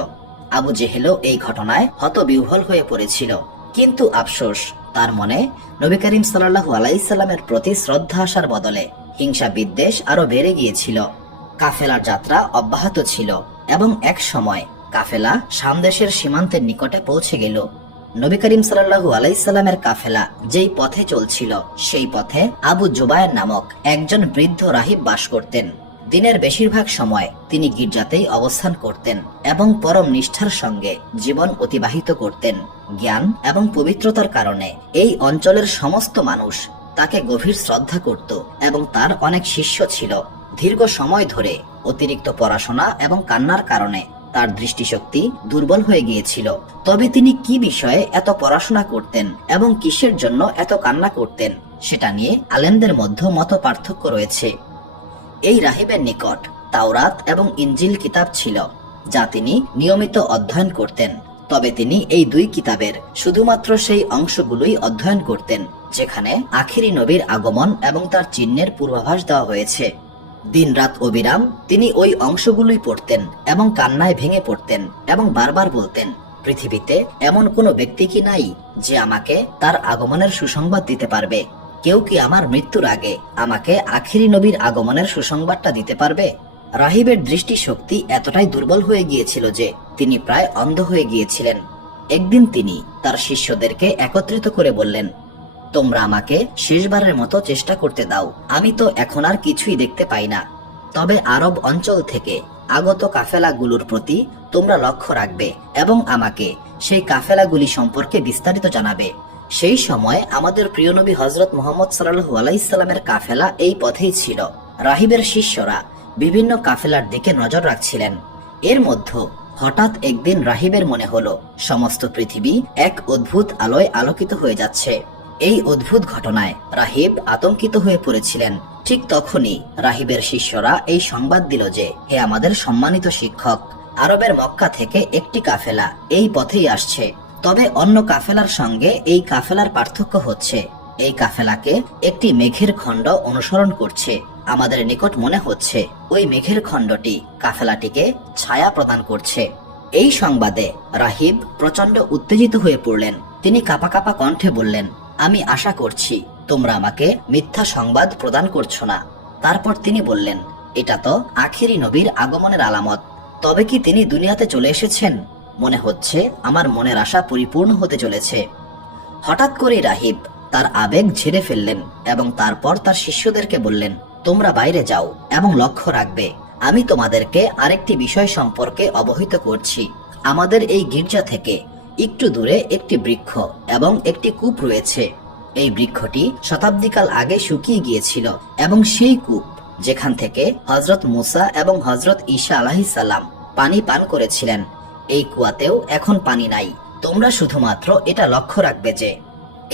আবু জেহেলও এই ঘটনায় হতবিহ্বল হয়ে পড়েছিল, কিন্তু আফসোস তার মনে নবী করিম সাল্লাল্লাহু আলাইহি সাল্লামের প্রতি শ্রদ্ধা আসার বদলে হিংসা বিদ্বেষ আরো বেড়ে গিয়েছিল। কাফেলার যাত্রা অব্যাহত ছিল এবং এক সময় কাফেলা শাম দেশের সীমান্তের নিকটে পৌঁছে গেল। নবী করিম সাল্লাল্লাহু আলাইহি সাল্লামের কাফেলা যেই পথে চলছিল সেই পথে আবু জুবায়ের নামক একজন বৃদ্ধ রাহিব বাস করতেন। দিনের বেশিরভাগ সময় তিনি গির্জাতেই অবস্থান করতেন এবং পরম নিষ্ঠার সঙ্গে জীবন অতিবাহিত করতেন। জ্ঞান এবং পবিত্রতার কারণে এই অঞ্চলের সমস্ত মানুষ তাকে গভীর শ্রদ্ধা করত এবং তার অনেক শিষ্য ছিল। দীর্ঘ সময় ধরে অতিরিক্ত পড়াশোনা এবং কান্নার কারণে তার দৃষ্টিশক্তি দুর্বল হয়ে গিয়েছিল। তবে তিনি কি বিষয়ে এত পড়াশোনা করতেন এবং কিসের জন্য এত কান্না করতেন সেটা নিয়ে আলেমদের মধ্যে মত পার্থক্য রয়েছে। এই রাহিবের নিকট তাওরাত এবং ইনজিল কিতাব ছিল, যা তিনি নিয়মিত অধ্যয়ন করতেন। তবে তিনি এই দুই কিতাবের শুধুমাত্র সেই অংশগুলোই অধ্যয়ন করতেন যেখানে আখিরি নবীর আগমন এবং তার চিহ্নের পূর্বাভাস দেওয়া হয়েছে। দিনরাত অবিরাম তিনি ওই অংশগুলোই পড়তেন এবং কান্নায় ভেঙে পড়তেন এবং বারবার বলতেন, পৃথিবীতে এমন কোনো ব্যক্তি কি নাই যে আমাকে তার আগমনের সুসংবাদ দিতে পারবে? কেউ কি আমার মৃত্যুর আগে আমাকে আখিরি নবীর আগমনের সুসংবাদটা দিতে পারবে? রাহিবের দৃষ্টিশক্তি এতটাই দুর্বল হয়ে গিয়েছিল যে তিনি প্রায় অন্ধ হয়ে গিয়েছিলেন। একদিন তিনি তার শিষ্যদেরকে একত্রিত করে বললেন, তোমরা আমাকে শেষবারের মতো চেষ্টা করতে দাও, আমি তো এখন আর কিছুই দেখতে পাই না। তবে আরব অঞ্চল থেকে আগত কাফেলাগুলোর প্রতি তোমরা লক্ষ্য রাখবে এবং আমাকে সেই কাফেলাগুলি সম্পর্কে বিস্তারিত জানাবে। সেই সময় আমাদের প্রিয় নবী হযরত মুহাম্মদ সাল্লাল্লাহু আলাইহি সাল্লামের কাফেলা এই পথেই ছিল। রাহিবের শিষ্যরা বিভিন্ন কাফেলার দিকে নজর রাখছিলেন। এর মধ্যে হঠাৎ একদিন রাহিবের মনে হলো সমস্ত পৃথিবী এক অদ্ভুত আলোয় আলোকিত হয়ে যাচ্ছে। এই অদ্ভুত ঘটনায় রাহিব আতঙ্কিত হয়ে পড়েছিলেন। ঠিক তখনই রাহিবের শিষ্যরা এই সংবাদ দিল যে, হে আমাদের সম্মানিত শিক্ষক, আরবের মক্কা থেকে একটি কাফেলা এই পথেই আসছে। তবে অন্য কাফেলার সঙ্গে এই কাফেলার পার্থক্য হচ্ছে এই কাফেলাকে একটি মেঘের খণ্ড অনুসরণ করছে। আমাদের নিকট মনে হচ্ছে ওই মেঘের খণ্ডটি কাফেলাটিকে ছায়া প্রদান করছে। এই সংবাদে রাহিব প্রচন্ড উত্তেজিত হয়ে পড়লেন। তিনি কাঁপা কাঁপা কণ্ঠে বললেন, আমি আশা করছি তোমরা আমাকে মিথ্যা সংবাদ প্রদান করছো না। তারপর তিনি বললেন, এটা তো আখিরি নবীর আগমনের আলামত। তবে কি তিনি দুনিয়াতে চলে এসেছেন? মনে হচ্ছে আমার মনের আশা পরিপূর্ণ হতে চলেছে। হঠাৎ করে রাহিব তার আবেগ ঝেড়ে ফেললেন এবং তারপর তার শিষ্যদেরকে বললেন, তোমরা বাইরে যাও এবং লক্ষ্য রাখবে। আমি তোমাদেরকে আরেকটি বিষয় সম্পর্কে অবহিত করছি। আমাদের এই গির্জা থেকে একটু দূরে একটি বৃক্ষ এবং একটি কূপ রয়েছে। এই বৃক্ষটি শতাব্দীকাল আগে শুকিয়ে গিয়েছিল এবং সেই কূপ যেখান থেকে হযরত মুসা এবং হযরত ঈসা আলাইহিস সালাম পানি পান করেছিলেন, এই কুয়াতেও এখন পানি নাই। তোমরা শুধুমাত্র এটা লক্ষ্য রাখবে যে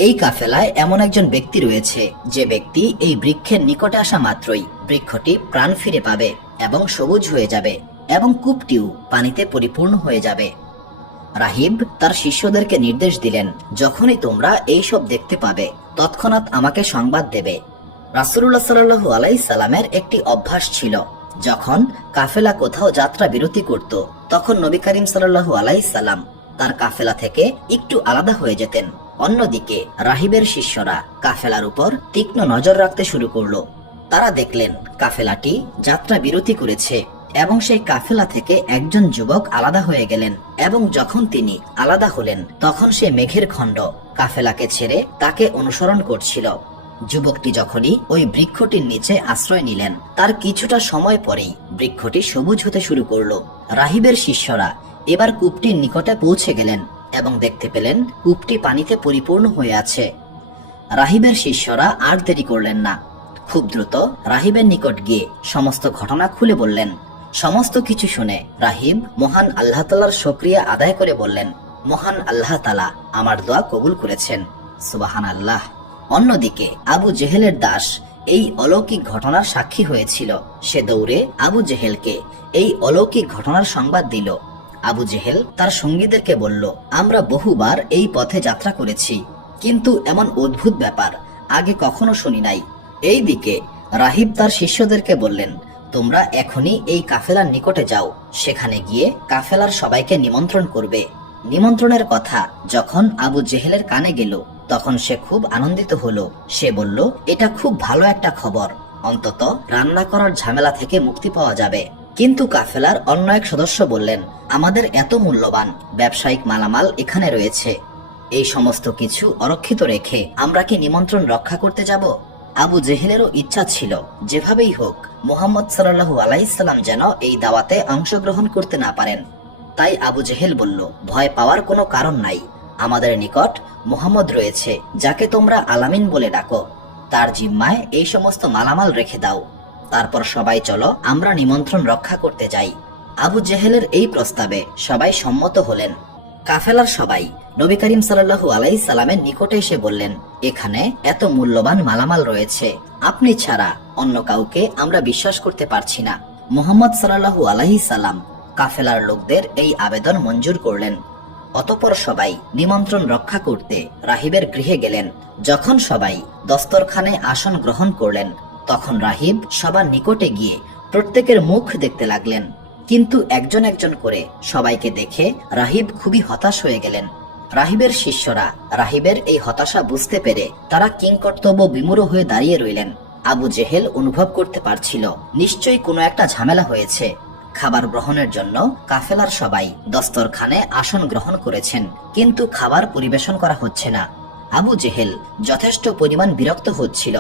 এই কাফেলায় এমন একজন ব্যক্তি রয়েছে যে ব্যক্তি এই বৃক্ষের নিকটে আসা মাত্রই বৃক্ষটি প্রাণ ফিরে পাবে এবং সবুজ হয়ে যাবে এবং কূপটিও পানিতে পরিপূর্ণ হয়ে যাবে। রাহিব তার শিষ্যদেরকে নির্দেশ দিলেন, যখনই তোমরা এইসব দেখতে পাবে তৎক্ষণাৎ আমাকে সংবাদ দেবে। রাসূলুল্লাহ সাল্লাল্লাহু আলাইহি সাল্লামের একটি অভ্যাস ছিল, যখন কাফেলা কোথাও যাত্রা বিরতি করত তখন নবী করিম সাল্লাল্লাহু আলাইহি সাল্লাম তার কাফেলা থেকে একটু আলাদা হয়ে যেতেন। অন্যদিকে রাহিবের শিষ্যরা কাফেলার উপর তীক্ষ্ণ নজর রাখতে শুরু করলো। তারা দেখলেন কাফেলাটি যাত্রা বিরতি করেছে এবং সেই কাফেলা থেকে একজন যুবক আলাদা হয়ে গেলেন এবং যখন তিনি আলাদা হলেন তখন সে মেঘের খণ্ড কাফেলাকে ছেড়ে তাকে অনুসরণ করছিল। যুবকটি যখনই ওই বৃক্ষটির নিচে আশ্রয় নিলেন তার কিছুটা সময় পরেই বৃক্ষটি সবুজ হতে শুরু করলো। রাহিবের শিষ্যরা এবার কূপটির নিকটে পৌঁছে গেলেন এবং দেখতে পেলেন কূপটি পানিতে পরিপূর্ণ হয়ে আছে। রাহিবের শিষ্যরা আর দেরি করলেন না, খুব দ্রুত রাহিবের নিকট গিয়ে সমস্ত ঘটনা খুলে বললেন। সমস্ত কিছু শুনে রাহিব মহান আল্লাহ তাআলার শুকরিয়া আদায় করে বললেন, মহান আল্লাহ তাআলা আমার দোয়া কবুল করেছেন, সুবহানাল্লাহ। অন্যদিকে আবু জেহেলের দাস এই অলৌকিক ঘটনার সাক্ষী হয়েছিল। সে দৌড়ে আবু জেহেলকে এই অলৌকিক ঘটনার সংবাদ দিল। আবু জেহেল তার সঙ্গীদেরকে বলল, আমরা বহুবার এই পথে যাত্রা করেছি, কিন্তু এমন অদ্ভুত ব্যাপার আগে কখনো শুনি নাই। এইদিকে রাহিব তার শিষ্যদেরকে বললেন, তোমরা এখনই এই কাফেলার নিকটে যাও, সেখানে গিয়ে কাফেলার সবাইকে নিমন্ত্রণ করবে। নিমন্ত্রণের কথা যখন আবু জেহেলের কানে গেল তখন সে খুব আনন্দিত হলো। সে বলল, এটা খুব ভালো একটা খবর, অন্তত রান্না করার ঝামেলা থেকে মুক্তি পাওয়া যাবে। কিন্তু কাফেলার অন্য এক সদস্য বললেন, আমাদের এত মূল্যবান ব্যবসায়িক মালামাল এখানে রয়েছে, এই সমস্ত কিছু অরক্ষিত রেখে আমরা কি নিমন্ত্রণ রক্ষা করতে যাব? আবু জেহেলেরও ইচ্ছা ছিল যেভাবেই হোক মুহাম্মদ সাল্লাল্লাহু আলাইহি সাল্লাম যেন এই দাওয়াতে অংশগ্রহণ করতে না পারেন। তাই আবু জেহেল বলল, ভয় পাওয়ার কোনো কারণ নাই, আমাদের নিকট মুহাম্মদ রয়েছে, যাকে তোমরা আলামিন বলে ডাকো। তার জিম্মায় এই সমস্ত মালামাল রেখে দাও। তারপর সবাই চলো, আমরা নিমন্ত্রণ রক্ষা করতে যাই। আবু জেহেলের এই প্রস্তাবে সবাই সম্মত হলেন। কাফেলার সবাই নবী করিম সাল্লাল্লাহু আলাইহি সাল্লামের নিকটে এসে বললেন, এখানে এত মূল্যবান মালামাল রয়েছে, আপনি ছাড়া অন্য কাউকে আমরা বিশ্বাস করতে পারছি না। মুহাম্মদ সাল্লাল্লাহু আলাইহি সাল্লাম কাফেলার লোকদের এই আবেদন মঞ্জুর করলেন। অতঃপর সবাই নিমন্ত্রণ রক্ষা করতে রাহিবের গৃহে গেলেন। যখন সবাই দস্তরখানে আসন গ্রহণ করলেন, তখন রাহিব সবার নিকটে গিয়ে প্রত্যেকের মুখ দেখতে লাগলেন। কিন্তু একজন একজন করে সবাইকে দেখে রাহিব খুবই হতাশ হয়ে গেলেন। রাহিবের শিষ্যরা রাহিবের এই হতাশা বুঝতে পেরে তারা কিংকর্তব্য বিমূঢ় হয়ে দাঁড়িয়ে রইলেন। আবু জেহেল অনুভব করতে পারছিল নিশ্চয়ই কোনো একটা ঝামেলা হয়েছে। খাবার গ্রহণের জন্য কাফেলার সবাই দস্তরখানে আসন গ্রহণ করেছেন, কিন্তু খাবার পরিবেশন করা হচ্ছে না। আবু জেহেল যথেষ্ট পরিমাণ বিরক্ত হচ্ছিল,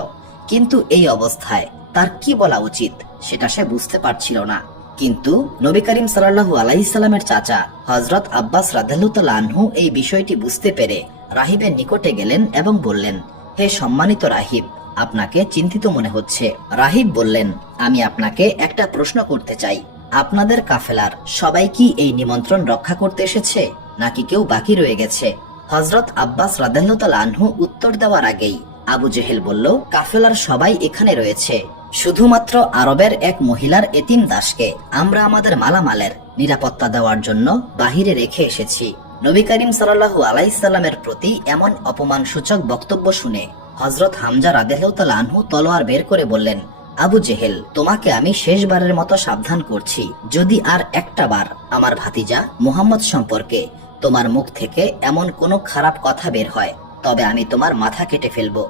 কিন্তু এই অবস্থায় তার কি বলা উচিত সেটা সে বুঝতে পারছিল না। কিন্তু নবী করিম সাল্লাল্লাহু আলাইহি সাল্লামের চাচা হযরত আব্বাস রাদিয়াল্লাহু তাআলা আনহু এই বিষয়টি বুঝতে পেরে রাহিবের নিকটে গেলেন এবং বললেন, হে সম্মানিত রাহিব, আপনাকে চিন্তিত মনে হচ্ছে। রাহিব বললেন, আমি আপনাকে একটা প্রশ্ন করতে চাই, আপনাদের কাফেলার সবাই কি এই নিমন্ত্রণ রক্ষা করতে এসেছে, নাকি কেউ বাকি রয়ে গেছে? হযরত আব্বাস রাদিয়াল্লাহু তাআলা আনহু উত্তর দেওয়ার আগেই আবু জেহেল বলল, কাফেলার সবাই এখানে রয়েছে, শুধুমাত্র আরবের এক মহিলার এতিম দাসকে আমরা আমাদের মালামালের নিরাপত্তা দেওয়ার জন্য বাহিরে রেখে এসেছি। নবী করিম সাল্লাল্লাহু আলাইহি সাল্লামের প্রতি এমন অপমানসূচক বক্তব্য শুনে হযরত হামজা রাদিয়াল্লাহু তাআলা আনহু তলোয়ার বের করে বললেন, আবু জেহেল, তোমাকে আমি শেষবারের মতো সাবধান করছি, যদি আর একটা বার আমার ভাতিজা মুহাম্মদ সম্পর্কে তোমার মুখ থেকে এমন কোনো খারাপ কথা বের হয়, তবে আমি তোমার মাথা কেটে ফেলবো।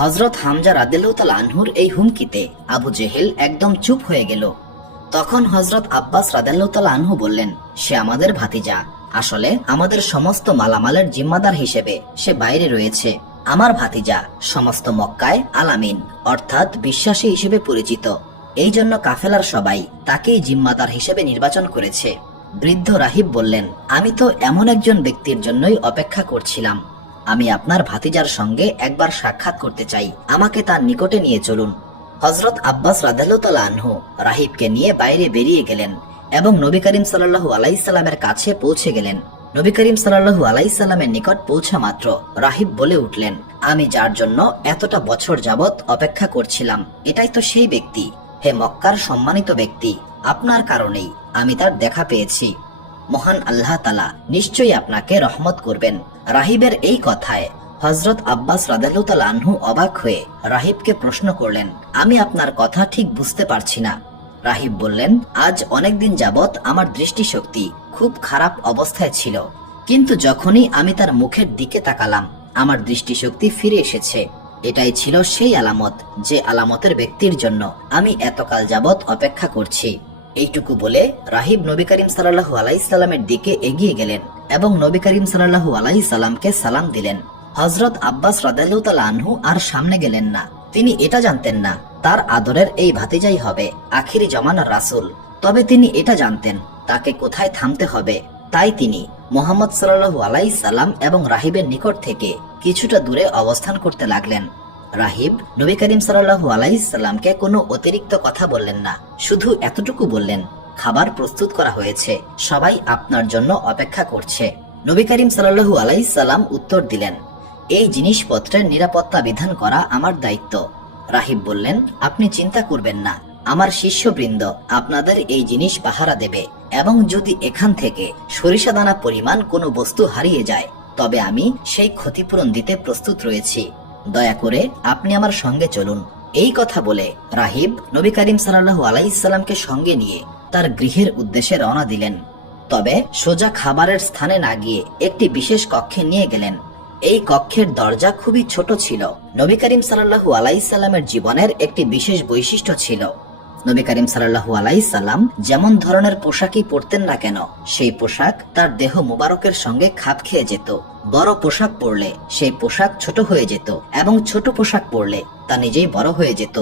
হযরত হামজা রাদিয়াল্লাহু তাআলা আনহুর এই হুমকিতে আবু জেহেল একদম চুপ হয়ে গেল। তখন হযরত আব্বাস রাদিয়াল্লাহু তাআলা আনহু বললেন, সে আমাদের ভাতিজা, আসলে আমাদের সমস্ত মালামালের জিম্মাদার হিসেবে সে বাইরে রয়েছে। আমার ভাতিজা সমস্ত মক্কায় আলামিন অর্থাৎ বিশ্বাসী হিসেবে পরিচিত, এই জন্য কাফেলার সবাই তাকেই জিম্মাদার হিসেবে নির্বাচন করেছে। বৃদ্ধ রাহিব বললেন, আমি তো এমন একজন ব্যক্তির জন্যই অপেক্ষা করছিলাম, আমি আপনার ভাতিজার সঙ্গে একবার সাক্ষাৎ করতে চাই, আমাকে তার নিকটে নিয়ে চলুন। হযরত আব্বাস রাদিয়াল্লাহু তাআলা আনহু রাহিবকে নিয়ে বাইরে বেরিয়ে গেলেন এবং নবী করিম সাল্লাল্লাহু আলাইহি সাল্লামের কাছে পৌঁছে গেলেন। নবী করিম সাল্লাল্লাহু আলাইহি সাল্লামের নিকট পৌঁছা মাত্র রাহিব বলে উঠলেন, আমি যার জন্য এতটা বছর যাবত অপেক্ষা করছিলাম, এটাই তো সেই ব্যক্তি। হে মক্কার সম্মানিত ব্যক্তি, আপনার কারণেই আমি তার দেখা পেয়েছি। মহান আল্লাহ তাআলা নিশ্চয়ই আপনাকে রহমত করবেন। রাহিবের এই কথায় হযরত আব্বাস রাদিয়াল্লাহু তাআলা আনহু অবাক হয়ে রাহিবকে প্রশ্ন করলেন, আমি আপনার কথা ঠিক বুঝতে পারছি না। রাহিব বললেন, আজ অনেকদিন যাবত আমার দৃষ্টিশক্তি খুব খারাপ অবস্থায় ছিল, কিন্তু যখনই আমি তার মুখের দিকে তাকালাম আমার দৃষ্টিশক্তি ফিরে এসেছে। এটাই ছিল সেই আলামত, যে আলামতের ব্যক্তির জন্য আমি এতকাল যাবত অপেক্ষা করছি। এইটুকু বলে রাহিব নবী করিম সাল্লাল্লাহু আলাইহি সাল্লামের দিকে এগিয়ে গেলেন এবং নবী করিম সাল্লাল্লাহু আলাইহি সাল্লামকে সালাম দিলেন। হযরত আব্বাস রাদিয়াল্লাহু তাআলা আনহু আর সামনে গেলেন না। তিনি এটা জানতেন না তার আদরের এই ভাতিজাই হবে আখিরি জামানার রাসূল, তবে তিনি এটা জানতেন তাকে কোথায় থামতে হবে। তাই তিনি মুহাম্মদ সাল্লাল্লাহু আলাইহি সাল্লাম এবং রাহিবের নিকট থেকে কিছুটা দূরে অবস্থান করতে লাগলেন। রাহিব নবী করিম সাল্লাল্লাহু আলাইহি সাল্লামকে কোনো অতিরিক্ত কথা বললেন না, শুধু এতটুকু বললেন, খাবার প্রস্তুত করা হয়েছে, সবাই আপনার জন্য অপেক্ষা করছে। নবী করিম সাল্লাল্লাহু আলাইহি সাল্লাম উত্তর দিলেন, এই জিনিসপত্রের নিরাপত্তা বিধান করা আমার দায়িত্ব। রাহিব বললেন, আপনি চিন্তা করবেন না, আমার শিষ্যবৃন্দ আপনাদের এই জিনিস পাহারা দেবে, এবং যদি এখান থেকে সরিষা দানা পরিমাণ কোনো বস্তু হারিয়ে যায় তবে আমি সেই ক্ষতিপূরণ দিতে প্রস্তুত রয়েছি, দয়া করে আপনি আমার সঙ্গে চলুন। এই কথা বলে রাহিব নবী করিম সাল্লাল্লাহু আলাইহি সাল্লামকে সঙ্গে নিয়ে তার গৃহের উদ্দেশ্যে রওনা দিলেন। তবে সোজা খাবারের স্থানে না গিয়ে একটি বিশেষ কক্ষে নিয়ে গেলেন। এই কক্ষের দরজা খুবই ছোট ছিল। নবী করিম সাল্লাল্লাহু আলাইহি সাল্লামের জীবনের একটি বিশেষ বৈশিষ্ট্য ছিল, নবী করিম সাল্লাল্লাহু আলাইহি সাল্লাম যেমন ধরনের পোশাকই পরতেন না কেন, সেই পোশাক তার দেহ মুবারকের সঙ্গে খাপ খেয়ে যেত। বড় পোশাক পরলে সেই পোশাক ছোট হয়ে যেত এবং ছোট পোশাক পরলে তা নিজেই বড় হয়ে যেত।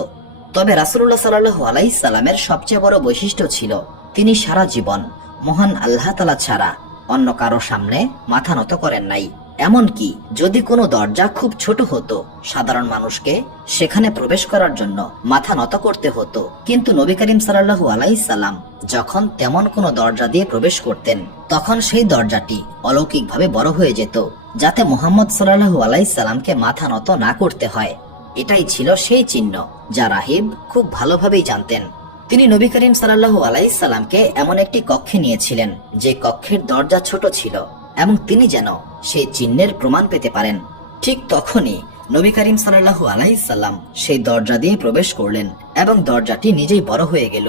তবে রাসূলুল্লাহ সাল্লাল্লাহু আলাইহি সাল্লামের সবচেয়ে বড় বৈশিষ্ট্য ছিল তিনি সারা জীবন মহান আল্লাহ তাআলা ছাড়া অন্য কারো সামনে মাথা নত করেন নাই। এমনকি যদি কোনো দরজা খুব ছোট হতো, সাধারণ মানুষকে সেখানে প্রবেশ করার জন্য মাথা নত করতে হতো, কিন্তু নবী করিম সাল্লাল্লাহু আলাইহি সাল্লাম যখন তেমন কোনো দরজা দিয়ে প্রবেশ করতেন তখন সেই দরজাটি অলৌকিকভাবে বড় হয়ে যেত, যাতে মুহাম্মদ সাল্লাল্লাহু আলাইহি সাল্লামকে মাথা নত না করতে হয়। এটাই ছিল সেই চিহ্ন যা রাহিব খুব ভালোভাবেই জানতেন। তিনি নবী করিম সাল্লাল্লাহু আলাইহি সাল্লামকে এমন একটি কক্ষে নিয়েছিলেন যে কক্ষের দরজা ছোট ছিল এবং তিনি যেন সেই চিহ্নের প্রমাণ পেতে পারেন। ঠিক তখনই নবী করিম সাল্লাল্লাহু আলাইহি সাল্লাম সেই দরজা দিয়ে প্রবেশ করলেন এবং দরজাটি নিজেই বড় হয়ে গেল।